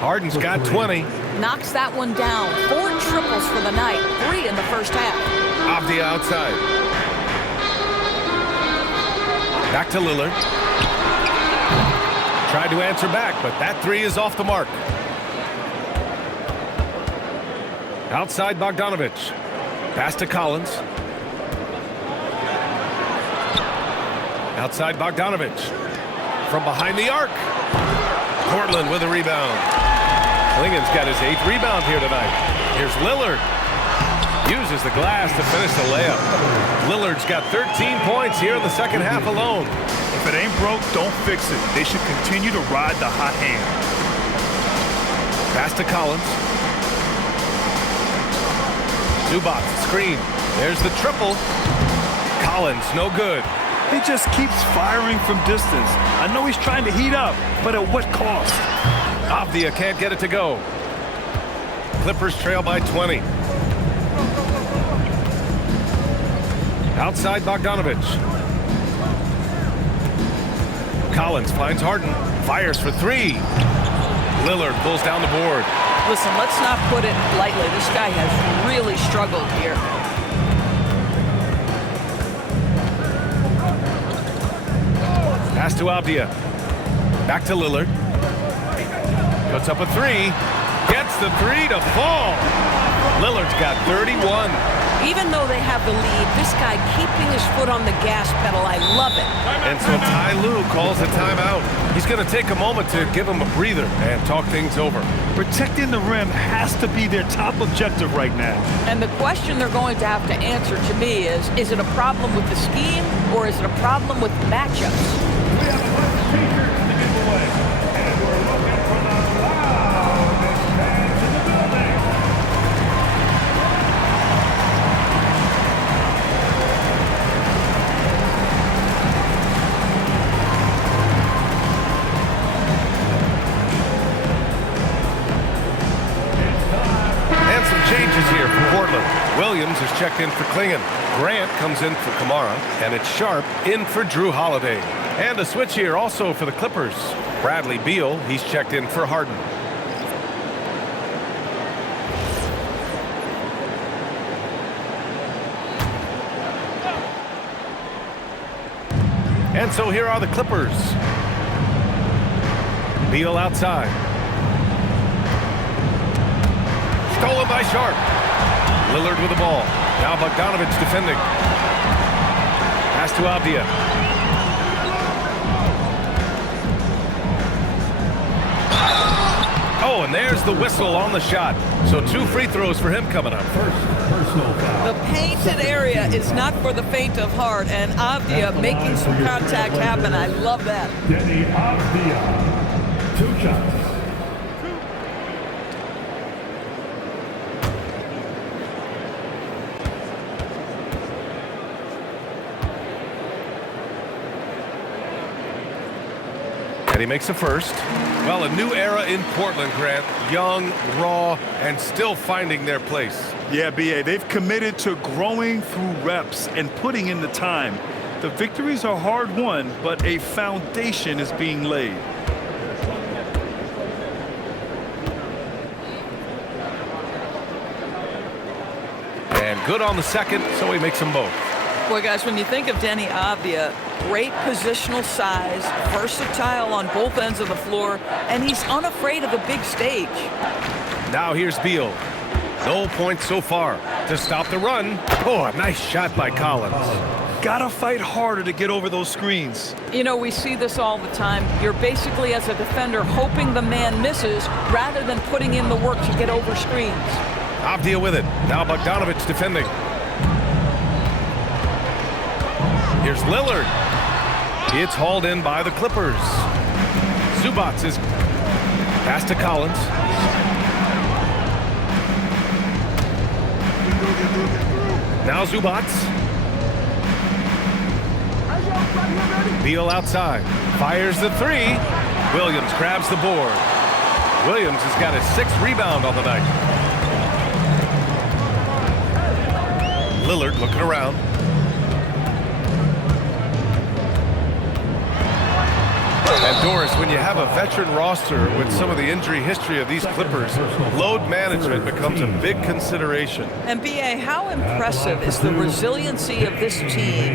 Harden's got 20. Knocks that one down. 4 triples for the night. 3 in the first half. Avdia outside. Back to Lillard. Tried to answer back, but that 3 is off the mark. Outside Bogdanovich. Pass to Collins. Outside Bogdanovich. From behind the arc. Portland with a rebound. Klingen's got his 8th rebound here tonight. Here's Lillard. Uses the glass to finish the layup. Lillard's got 13 points here in the second half alone. If it ain't broke, don't fix it. They should continue to ride the hot hand. Pass to Collins. Zubac, screen. There's the triple. Collins, no good. He just keeps firing from distance. I know he's trying to heat up, but at what cost? Avdia can't get it to go. Clippers trail by 20. Outside Bogdanovich. Collins finds Harden. Fires for 3. Lillard pulls down the board. Listen, let's not put it lightly. This guy has really struggled here. Pass to Avdia. Back to Lillard. Puts up a 3. Gets the 3 to fall. Lillard's got 31. Even though they have the lead, this guy keeping his foot on the gas pedal, I love it. And so Ty Lue calls a timeout. He's going to take a moment to give him a breather and talk things over. Protecting the rim has to be their top objective right now. And the question they're going to have to answer to me is it a problem with the scheme or is it a problem with matchups? We have a bunch of t-shirts to give away. And we're looking for the loudest fans in the building. And some changes here for Portland. Williams is checked in for Klingen. Grant comes in for Kamara. And it's Sharp in for Drew Holiday. And a switch here also for the Clippers. Bradley Beal, he's checked in for Harden. And so here are the Clippers. Beal outside. Stolen by Sharp. Lillard with the ball. Now Bogdanovich defending. Pass to Avdia. And there's the whistle on the shot. So 2 free throws for him coming up. Personal foul. The painted area is not for the faint of heart, and Avdia making some contact happen. I love that. Deni Avdia. 2 shots. And he makes a first. Well, a new era in Portland, Grant. Young, raw, and still finding their place. Yeah, B.A., they've committed to growing through reps and putting in the time. The victories are hard won, but a foundation is being laid. And good on the second, so he makes them both. Boy, guys, when you think of Deni Avdia, great positional size, versatile on both ends of the floor, and he's unafraid of the big stage. Now here's Beal. No points so far to stop the run. Oh, a nice shot by Collins. Gotta fight harder to get over those screens. You know, we see this all the time. You're basically, as a defender, hoping the man misses rather than putting in the work to get over screens. Avdia with it. Now Bogdanovic defending. Here's Lillard. It's hauled in by the Clippers. Zubac is pass to Collins. Now Zubac. Beal outside. Fires the 3. Williams grabs the board. Williams has got his 6th rebound on the night. Lillard looking around. And Doris, when you have a veteran roster with some of the injury history of these Clippers, load management becomes a big consideration. And B.A., how impressive is the resiliency of this team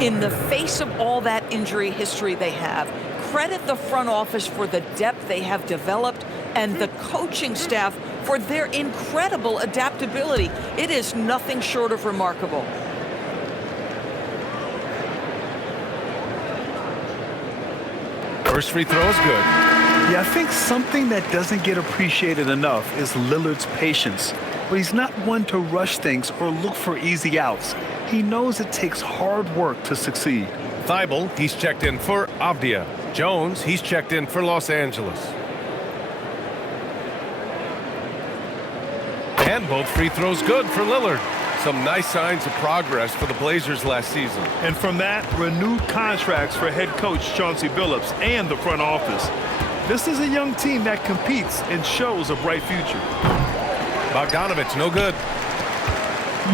in the face of all that injury history they have? Credit the front office for the depth they have developed and the coaching staff for their incredible adaptability. It is nothing short of remarkable. First free throw is good. Yeah, I think something that doesn't get appreciated enough is Lillard's patience. But he's not one to rush things or look for easy outs. He knows it takes hard work to succeed. Thibault, he's checked in for Avdia. Jones, he's checked in for Los Angeles. And both free throws good for Lillard. Some nice signs of progress for the Blazers last season. And from that, renewed contracts for head coach Chauncey Billups and the front office. This is a young team that competes and shows a bright future. Bogdanovic, no good.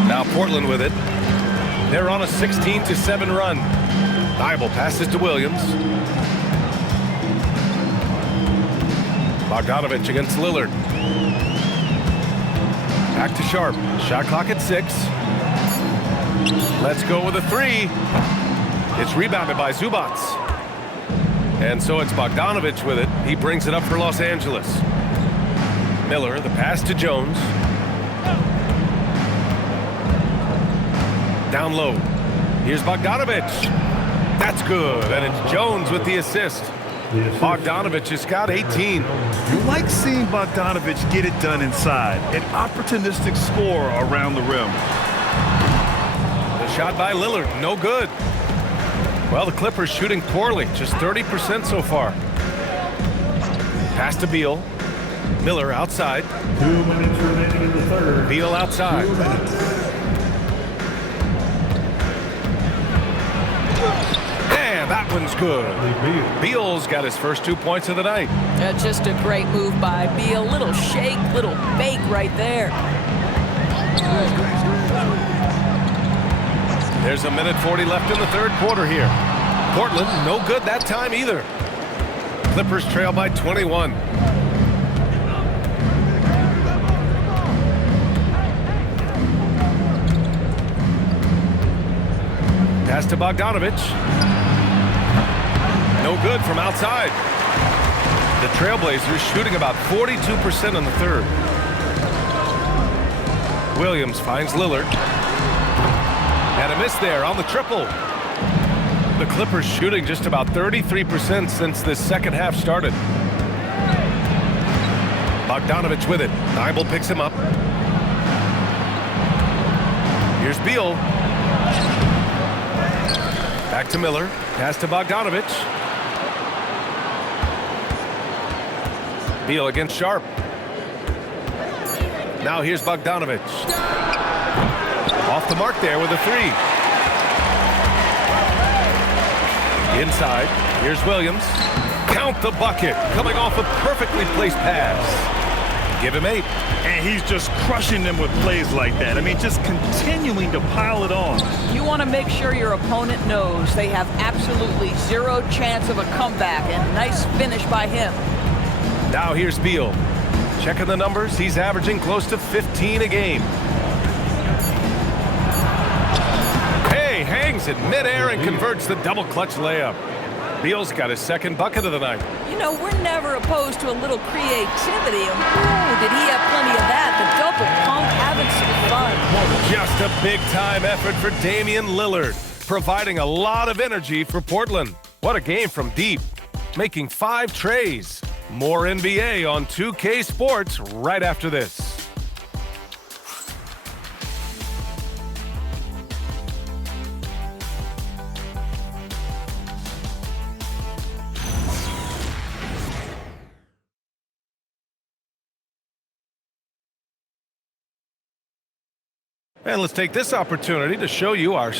Now Portland with it. They're on a 16-7 run. Thibault passes to Williams. Bogdanovic against Lillard. Back to Sharp. Shot clock at 6. Let's go with a 3. It's rebounded by Zubac. And so it's Bogdanovic with it. He brings it up for Los Angeles. Miller, the pass to Jones. Down low. Here's Bogdanovic. That's good. And it's Jones with the assist. Bogdanovic has got 18. You like seeing Bogdanovic get it done inside. An opportunistic score around the rim. The shot by Lillard, no good. Well, the Clippers shooting poorly, just 30% so far. Pass to Beal. Miller outside. 2 minutes remaining in the third. Beal outside. And that one's good. Beal's got his first 2 points of the night. Just a great move by Beal. Little shake, little bake right there. There's a minute 40 left in the third quarter here. Portland, no good that time either. Clippers trail by 21. Pass to Bogdanovic. No good from outside. The Trailblazers shooting about 42% in the third. Williams finds Lillard. And a miss there on the triple. The Clippers shooting just about 33% since this second half started. Bogdanovich with it. Thibault picks him up. Here's Beal. Back to Miller. Pass to Bogdanovich. Beal against Sharp. Now here's Bogdanovich. Off the mark there with a three. Inside. Here's Williams. Count the bucket. Coming off a perfectly placed pass. Give him 8. And he's just crushing them with plays like that. I mean, just continuing to pile it on. You want to make sure your opponent knows they have absolutely zero chance of a comeback, and nice finish by him. Now here's Beal. Checking the numbers, he's averaging close to 15 a game. Hey, hangs in midair and converts the double clutch layup. Beal's got his second bucket of the night. You know, we're never opposed to a little creativity. Ooh, did he have plenty of that? The double pump, having some fun. Just a big-time effort for Damian Lillard, providing a lot of energy for Portland. What a game from deep, making 5 trays. More NBA on 2K Sports right after this. And let's take this opportunity to show you our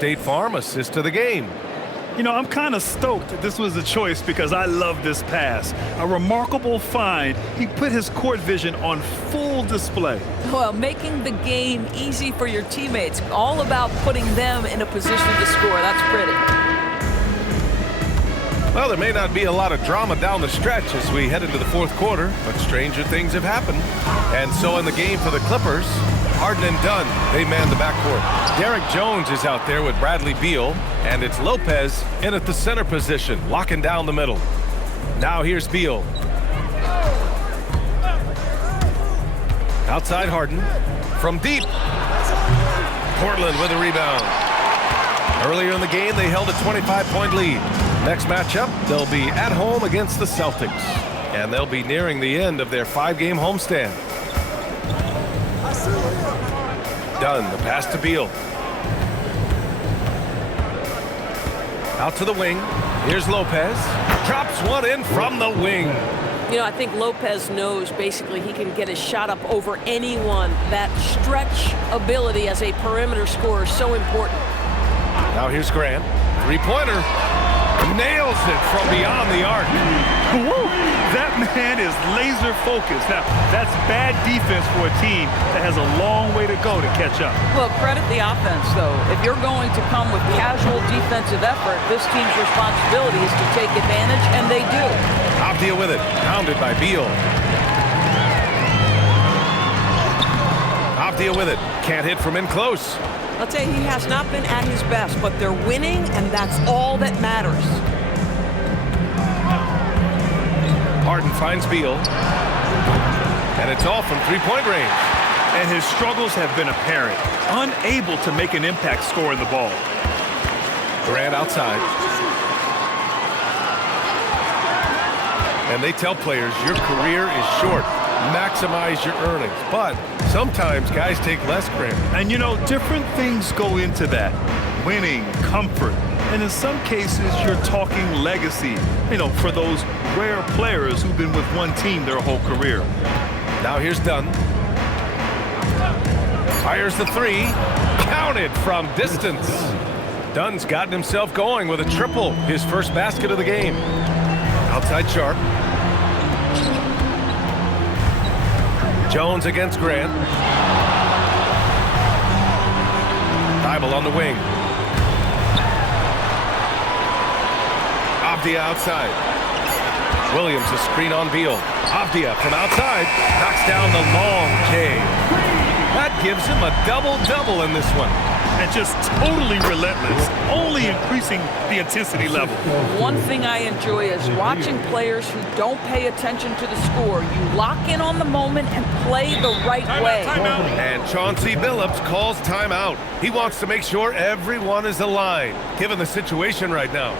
State Farm assist of the game. You know, I'm kind of stoked this was a choice because I love this pass. A remarkable find. He put his court vision on full display. Well, making the game easy for your teammates. All about putting them in a position to score. That's pretty. Well, there may not be a lot of drama down the stretch as we head into the fourth quarter, but stranger things have happened. And so in the game for the Clippers, Harden and Dunn, they man the backcourt. Derek Jones is out there with Bradley Beal, and it's Lopez in at the center position, locking down the middle. Now here's Beal. Outside Harden. From deep. Portland with a rebound. Earlier in the game, they held a 25-point lead. Next matchup, they'll be at home against the Celtics. And they'll be nearing the end of their 5-game homestand. Dunn, the pass to Beal. Out to the wing. Here's Lopez. Drops one in from the wing. You know, I think Lopez knows basically he can get his shot up over anyone. That stretch ability as a perimeter scorer is so important. Now here's Grant. Three-pointer. Nails it from beyond the arc. Woo! That man is laser focused. Now, that's bad defense for a team that has a long way to go to catch up. Well, credit the offense, though. If you're going to come with casual defensive effort, this team's responsibility is to take advantage, and they do. Avdia with it. Pounded by Beal. Avdia with it. Can't hit from in close. I'll tell you, he has not been at his best, but they're winning, and that's all that matters. Harden finds Beal. And it's all from three-point range. And his struggles have been apparent. Unable to make an impact scoring the ball. Durant outside. And they tell players, your career is short. Maximize your earnings. But sometimes guys take less, Grant. And you know, different things go into that. Winning, comfort, and in some cases, you're talking legacy. You know, for those rare players who've been with one team their whole career. Now here's Dunn. Fires the three. Counted from distance. Dunn's gotten himself going with a triple. His first basket of the game. Outside Sharp. Jones against Grant. Thibault on the wing. Avdia outside. Williams a screen on Beal. Avdia from outside knocks down the long J. That gives him a double-double in this one. And just totally relentless, only increasing the intensity level. One thing I enjoy is watching players who don't pay attention to the score. You lock in on the moment and play the right way. And Chauncey Billups calls timeout. He wants to make sure everyone is aligned, given the situation right now.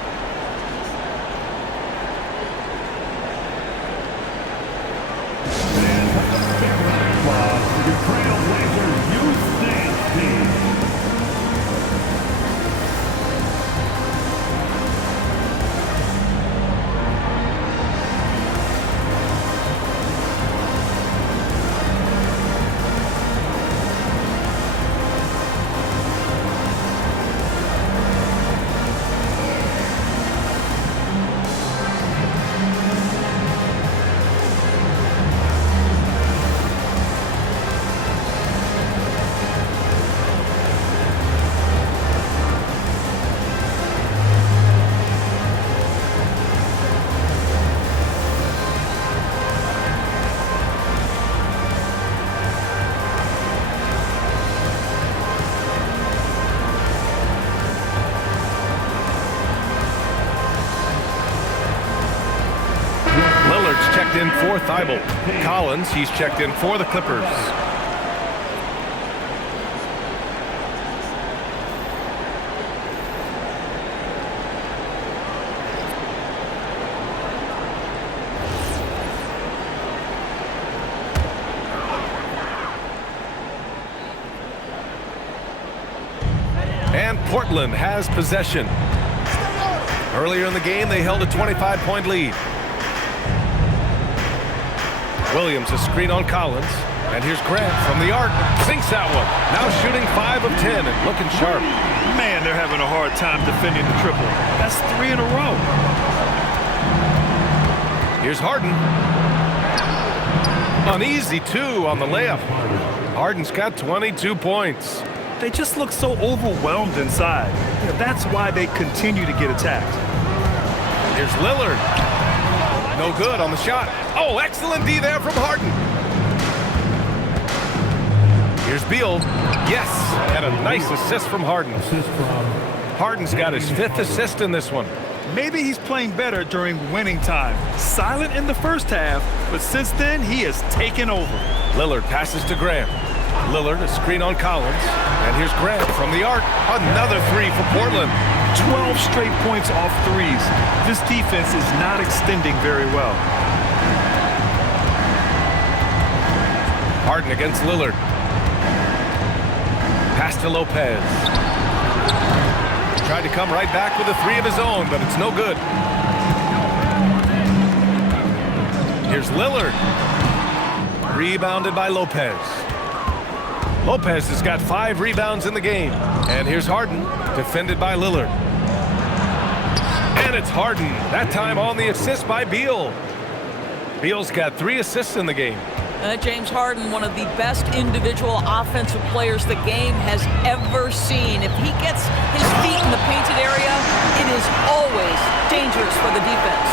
Checked in for Thibault. Collins, he's checked in for the Clippers. And Portland has possession. Earlier in the game, they held a 25-point lead. Williams a screen on Collins. And here's Grant from the arc. Sinks that one. Now shooting 5 of 10 and looking sharp. Man, they're having a hard time defending the triple. That's 3 in a row. Here's Harden. Uneasy 2 on the layup. Harden's got 22 points. They just look so overwhelmed inside. That's why they continue to get attacked. Here's Lillard. No good on the shot. Oh, excellent D there from Harden. Here's Beal. Yes, and a nice assist from Harden. Harden's got his 5th assist in this one. Maybe he's playing better during winning time. Silent in the first half, but since then, he has taken over. Lillard passes to Grant. Lillard, a screen on Collins. And here's Grant from the arc. Another 3 for Portland. 12 straight points off threes. This defense is not extending very well. Harden against Lillard. Pass to Lopez. Tried to come right back with a 3 of his own, but it's no good. Here's Lillard. Rebounded by Lopez. Lopez has got 5 rebounds in the game. And here's Harden, defended by Lillard. And it's Harden, that time on the assist by Beal. Beal's got 3 assists in the game. James Harden, one of the best individual offensive players the game has ever seen. If he gets his feet in the painted area, it is always dangerous for the defense.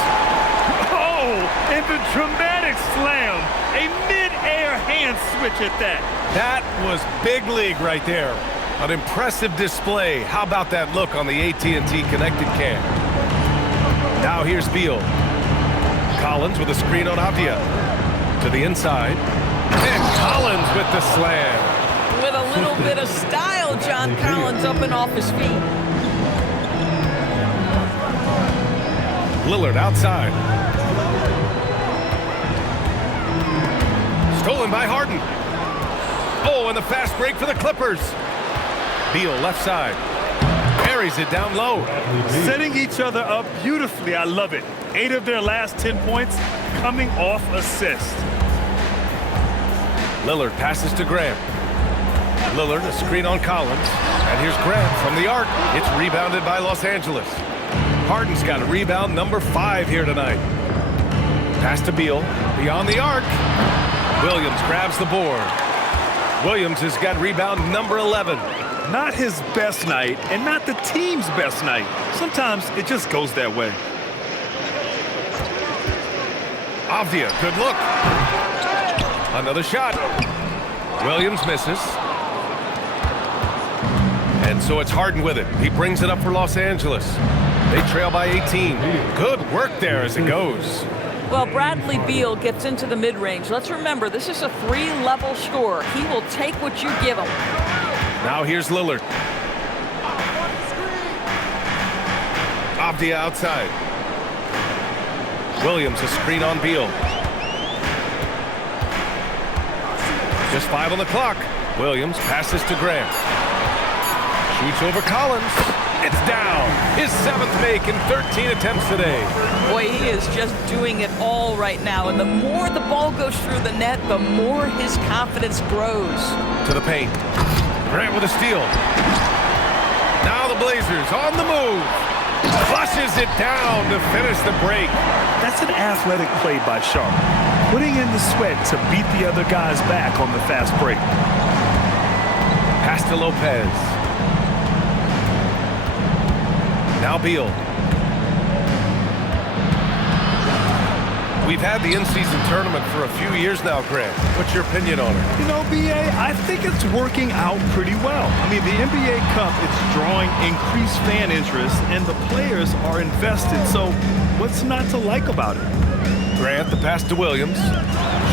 Oh, and the dramatic slam. A mid-air hand switch at that. That was big league right there. An impressive display. How about that look on the AT&T connected cam? Now here's Beal. Collins with a screen on Avdia. To the inside. And Collins with the slam. With a little bit of style, John Collins up and off his feet. Lillard outside. Stolen by Harden. Oh, and the fast break for the Clippers. Beal left side. Carries it down low. Setting each other up beautifully. I love it. 8 of their last 10 points coming off assist. Lillard passes to Grant. Lillard, a screen on Collins. And here's Grant from the arc. It's rebounded by Los Angeles. Harden's got a rebound number 5 here tonight. Pass to Beal. Beyond the arc. Williams grabs the board. Williams has got rebound number 11. Not his best night, and not the team's best night. Sometimes it just goes that way. Avdia, good look. Another shot. Williams misses. And so it's Harden with it. He brings it up for Los Angeles. They trail by 18. Good work there as it goes. Well, Bradley Beal gets into the mid-range. Let's remember, this is a 3-level scorer. He will take what you give him. Now here's Lillard. Avdia outside. Williams, a screen on Beal. Just 5 on the clock. Williams passes to Grant. Shoots over Collins. It's down. His 7th make in 13 attempts today. Boy, he is just doing it all right now. And the more the ball goes through the net, the more his confidence grows. To the paint. Grant with a steal. Now the Blazers on the move. Flushes it down to finish the break. That's an athletic play by Sharp. Putting in the sweat to beat the other guys back on the fast break. Pass to Lopez. Now Beal. We've had the in-season tournament for a few years now, Grant. What's your opinion on it? You know, B.A., I think it's working out pretty well. I mean, the NBA Cup, it's drawing increased fan interest, and the players are invested. So what's not to like about it? Grant, the pass to Williams.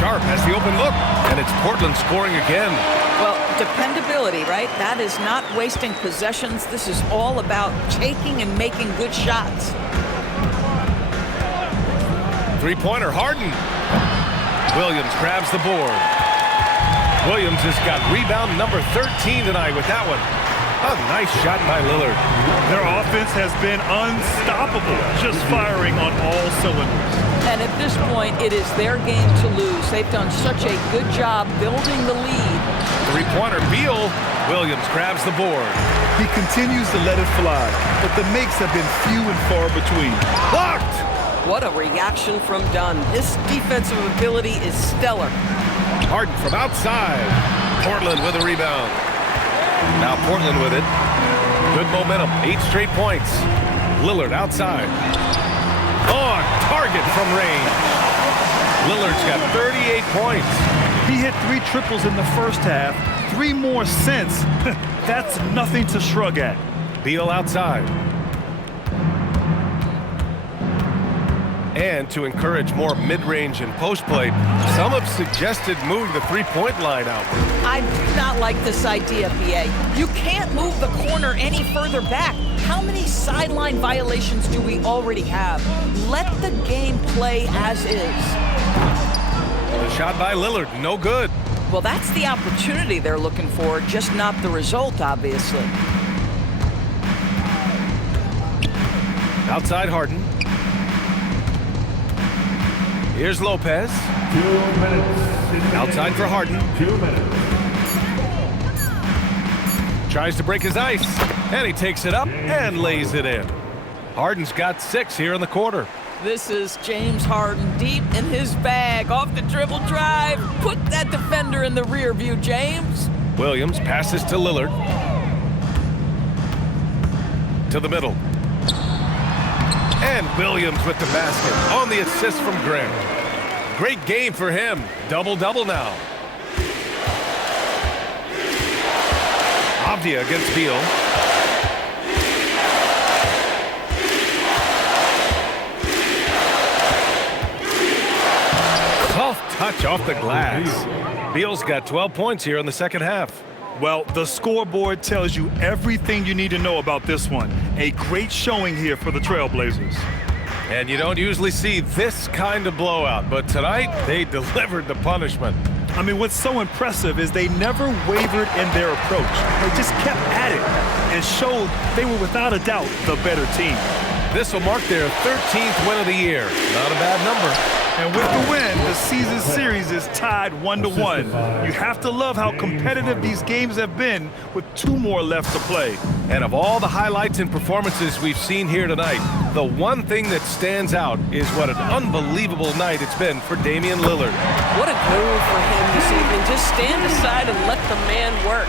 Sharp has the open look, and it's Portland scoring again. Well, dependability, right? That is not wasting possessions. This is all about taking and making good shots. Three-pointer, Harden. Williams grabs the board. Williams has got rebound number 13 tonight with that one. A nice shot by Lillard. Their offense has been unstoppable, just firing on all cylinders. And at this point, it is their game to lose. They've done such a good job building the lead. Three-pointer, Beal. Williams grabs the board. He continues to let it fly, but the makes have been few and far between. Blocked! What a reaction from Dunn. His defensive ability is stellar. Harden from outside. Portland with a rebound. Now Portland with it. Good momentum, 8 straight points. Lillard outside. On target from range. Lillard's got 38 points. He hit 3 triples in the first half, 3 more since. That's nothing to shrug at. Beal outside. And to encourage more mid-range and post play, some have suggested moving the three-point line out. I do not like this idea, BA. You can't move the corner any further back. How many sideline violations do we already have? Let the game play as is. The shot by Lillard, no good. Well, that's the opportunity they're looking for, just not the result, obviously. Outside Harden. Here's Lopez. 2 minutes. Outside for Harden. 2 minutes. Tries to break his ice, and he takes it up and lays it in. Harden's got 6 here in the quarter. This is James Harden deep in his bag, off the dribble drive. Put that defender in the rear view, James. Williams passes to Lillard. To the middle. And Williams with the basket on the assist from Grant. Great game for him. Double-double now. Avdia against Beal. Soft touch off the glass. Beal's got 12 points here in the second half. Well, the scoreboard tells you everything you need to know about this one. A great showing here for the Trailblazers. And you don't usually see this kind of blowout, but tonight they delivered the punishment. I mean, what's so impressive is they never wavered in their approach. They just kept at it and showed they were without a doubt the better team. This will mark their 13th win of the year. Not a bad number. And with the win, the season series is tied 1-1. You have to love how competitive these games have been with 2 more left to play. And of all the highlights and performances we've seen here tonight, the one thing that stands out is what an unbelievable night it's been for Damian Lillard. What a goal for him this evening. Just stand aside and let the man work.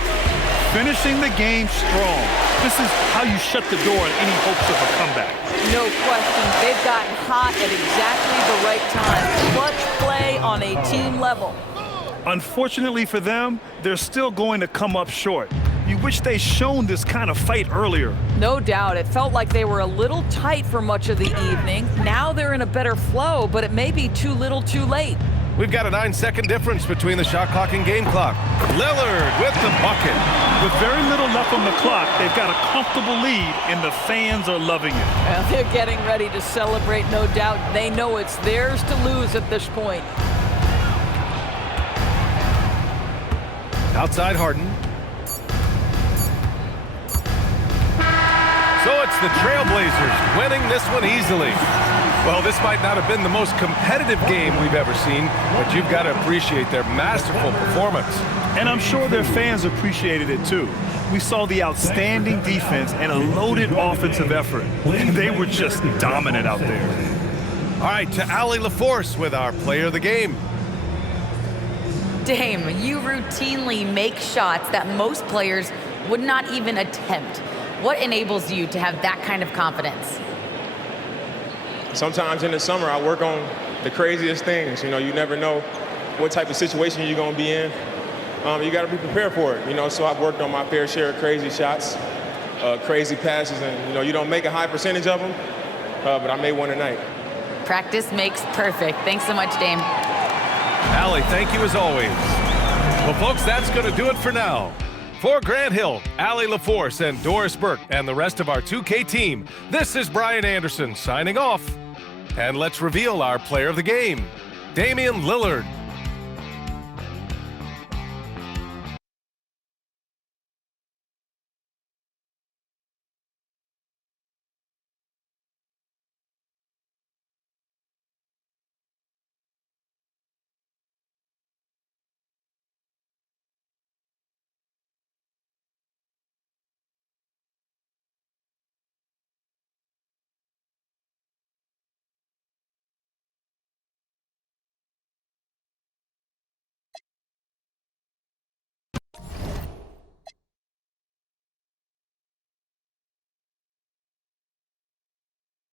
Finishing the game strong. This is how you shut the door on any hopes of a comeback. No question, they've gotten hot at exactly the right time. Clutch play on a team level. Unfortunately for them, they're still going to come up short. You wish they'd shown this kind of fight earlier. No doubt, it felt like they were a little tight for much of the evening. Now they're in a better flow, but it may be too little too late. We've got a 9-second difference between the shot clock and game clock. Lillard with the bucket. With very little left on the clock, they've got a comfortable lead, and the fans are loving it. Well, they're getting ready to celebrate, no doubt. They know it's theirs to lose at this point. Outside Harden. So it's the Trailblazers winning this one easily. Well, this might not have been the most competitive game we've ever seen, but you've got to appreciate their masterful performance. And I'm sure their fans appreciated it too. We saw the outstanding defense and a loaded offensive effort. They were just dominant out there. All right, to Allie LaForce with our player of the game. Dame, you routinely make shots that most players would not even attempt. What enables you to have that kind of confidence? Sometimes in the summer, I work on the craziest things. You know, you never know what type of situation you're going to be in. You got to be prepared for it. You know, so I've worked on my fair share of crazy shots, crazy passes, and, you know, you don't make a high percentage of them, but I made one tonight. Practice makes perfect. Thanks so much, Dame. Allie, thank you as always. Well, folks, that's going to do it for now. For Grant Hill, Allie LaForce, and Doris Burke, and the rest of our 2K team, this is Brian Anderson signing off. And let's reveal our player of the game, Damian Lillard.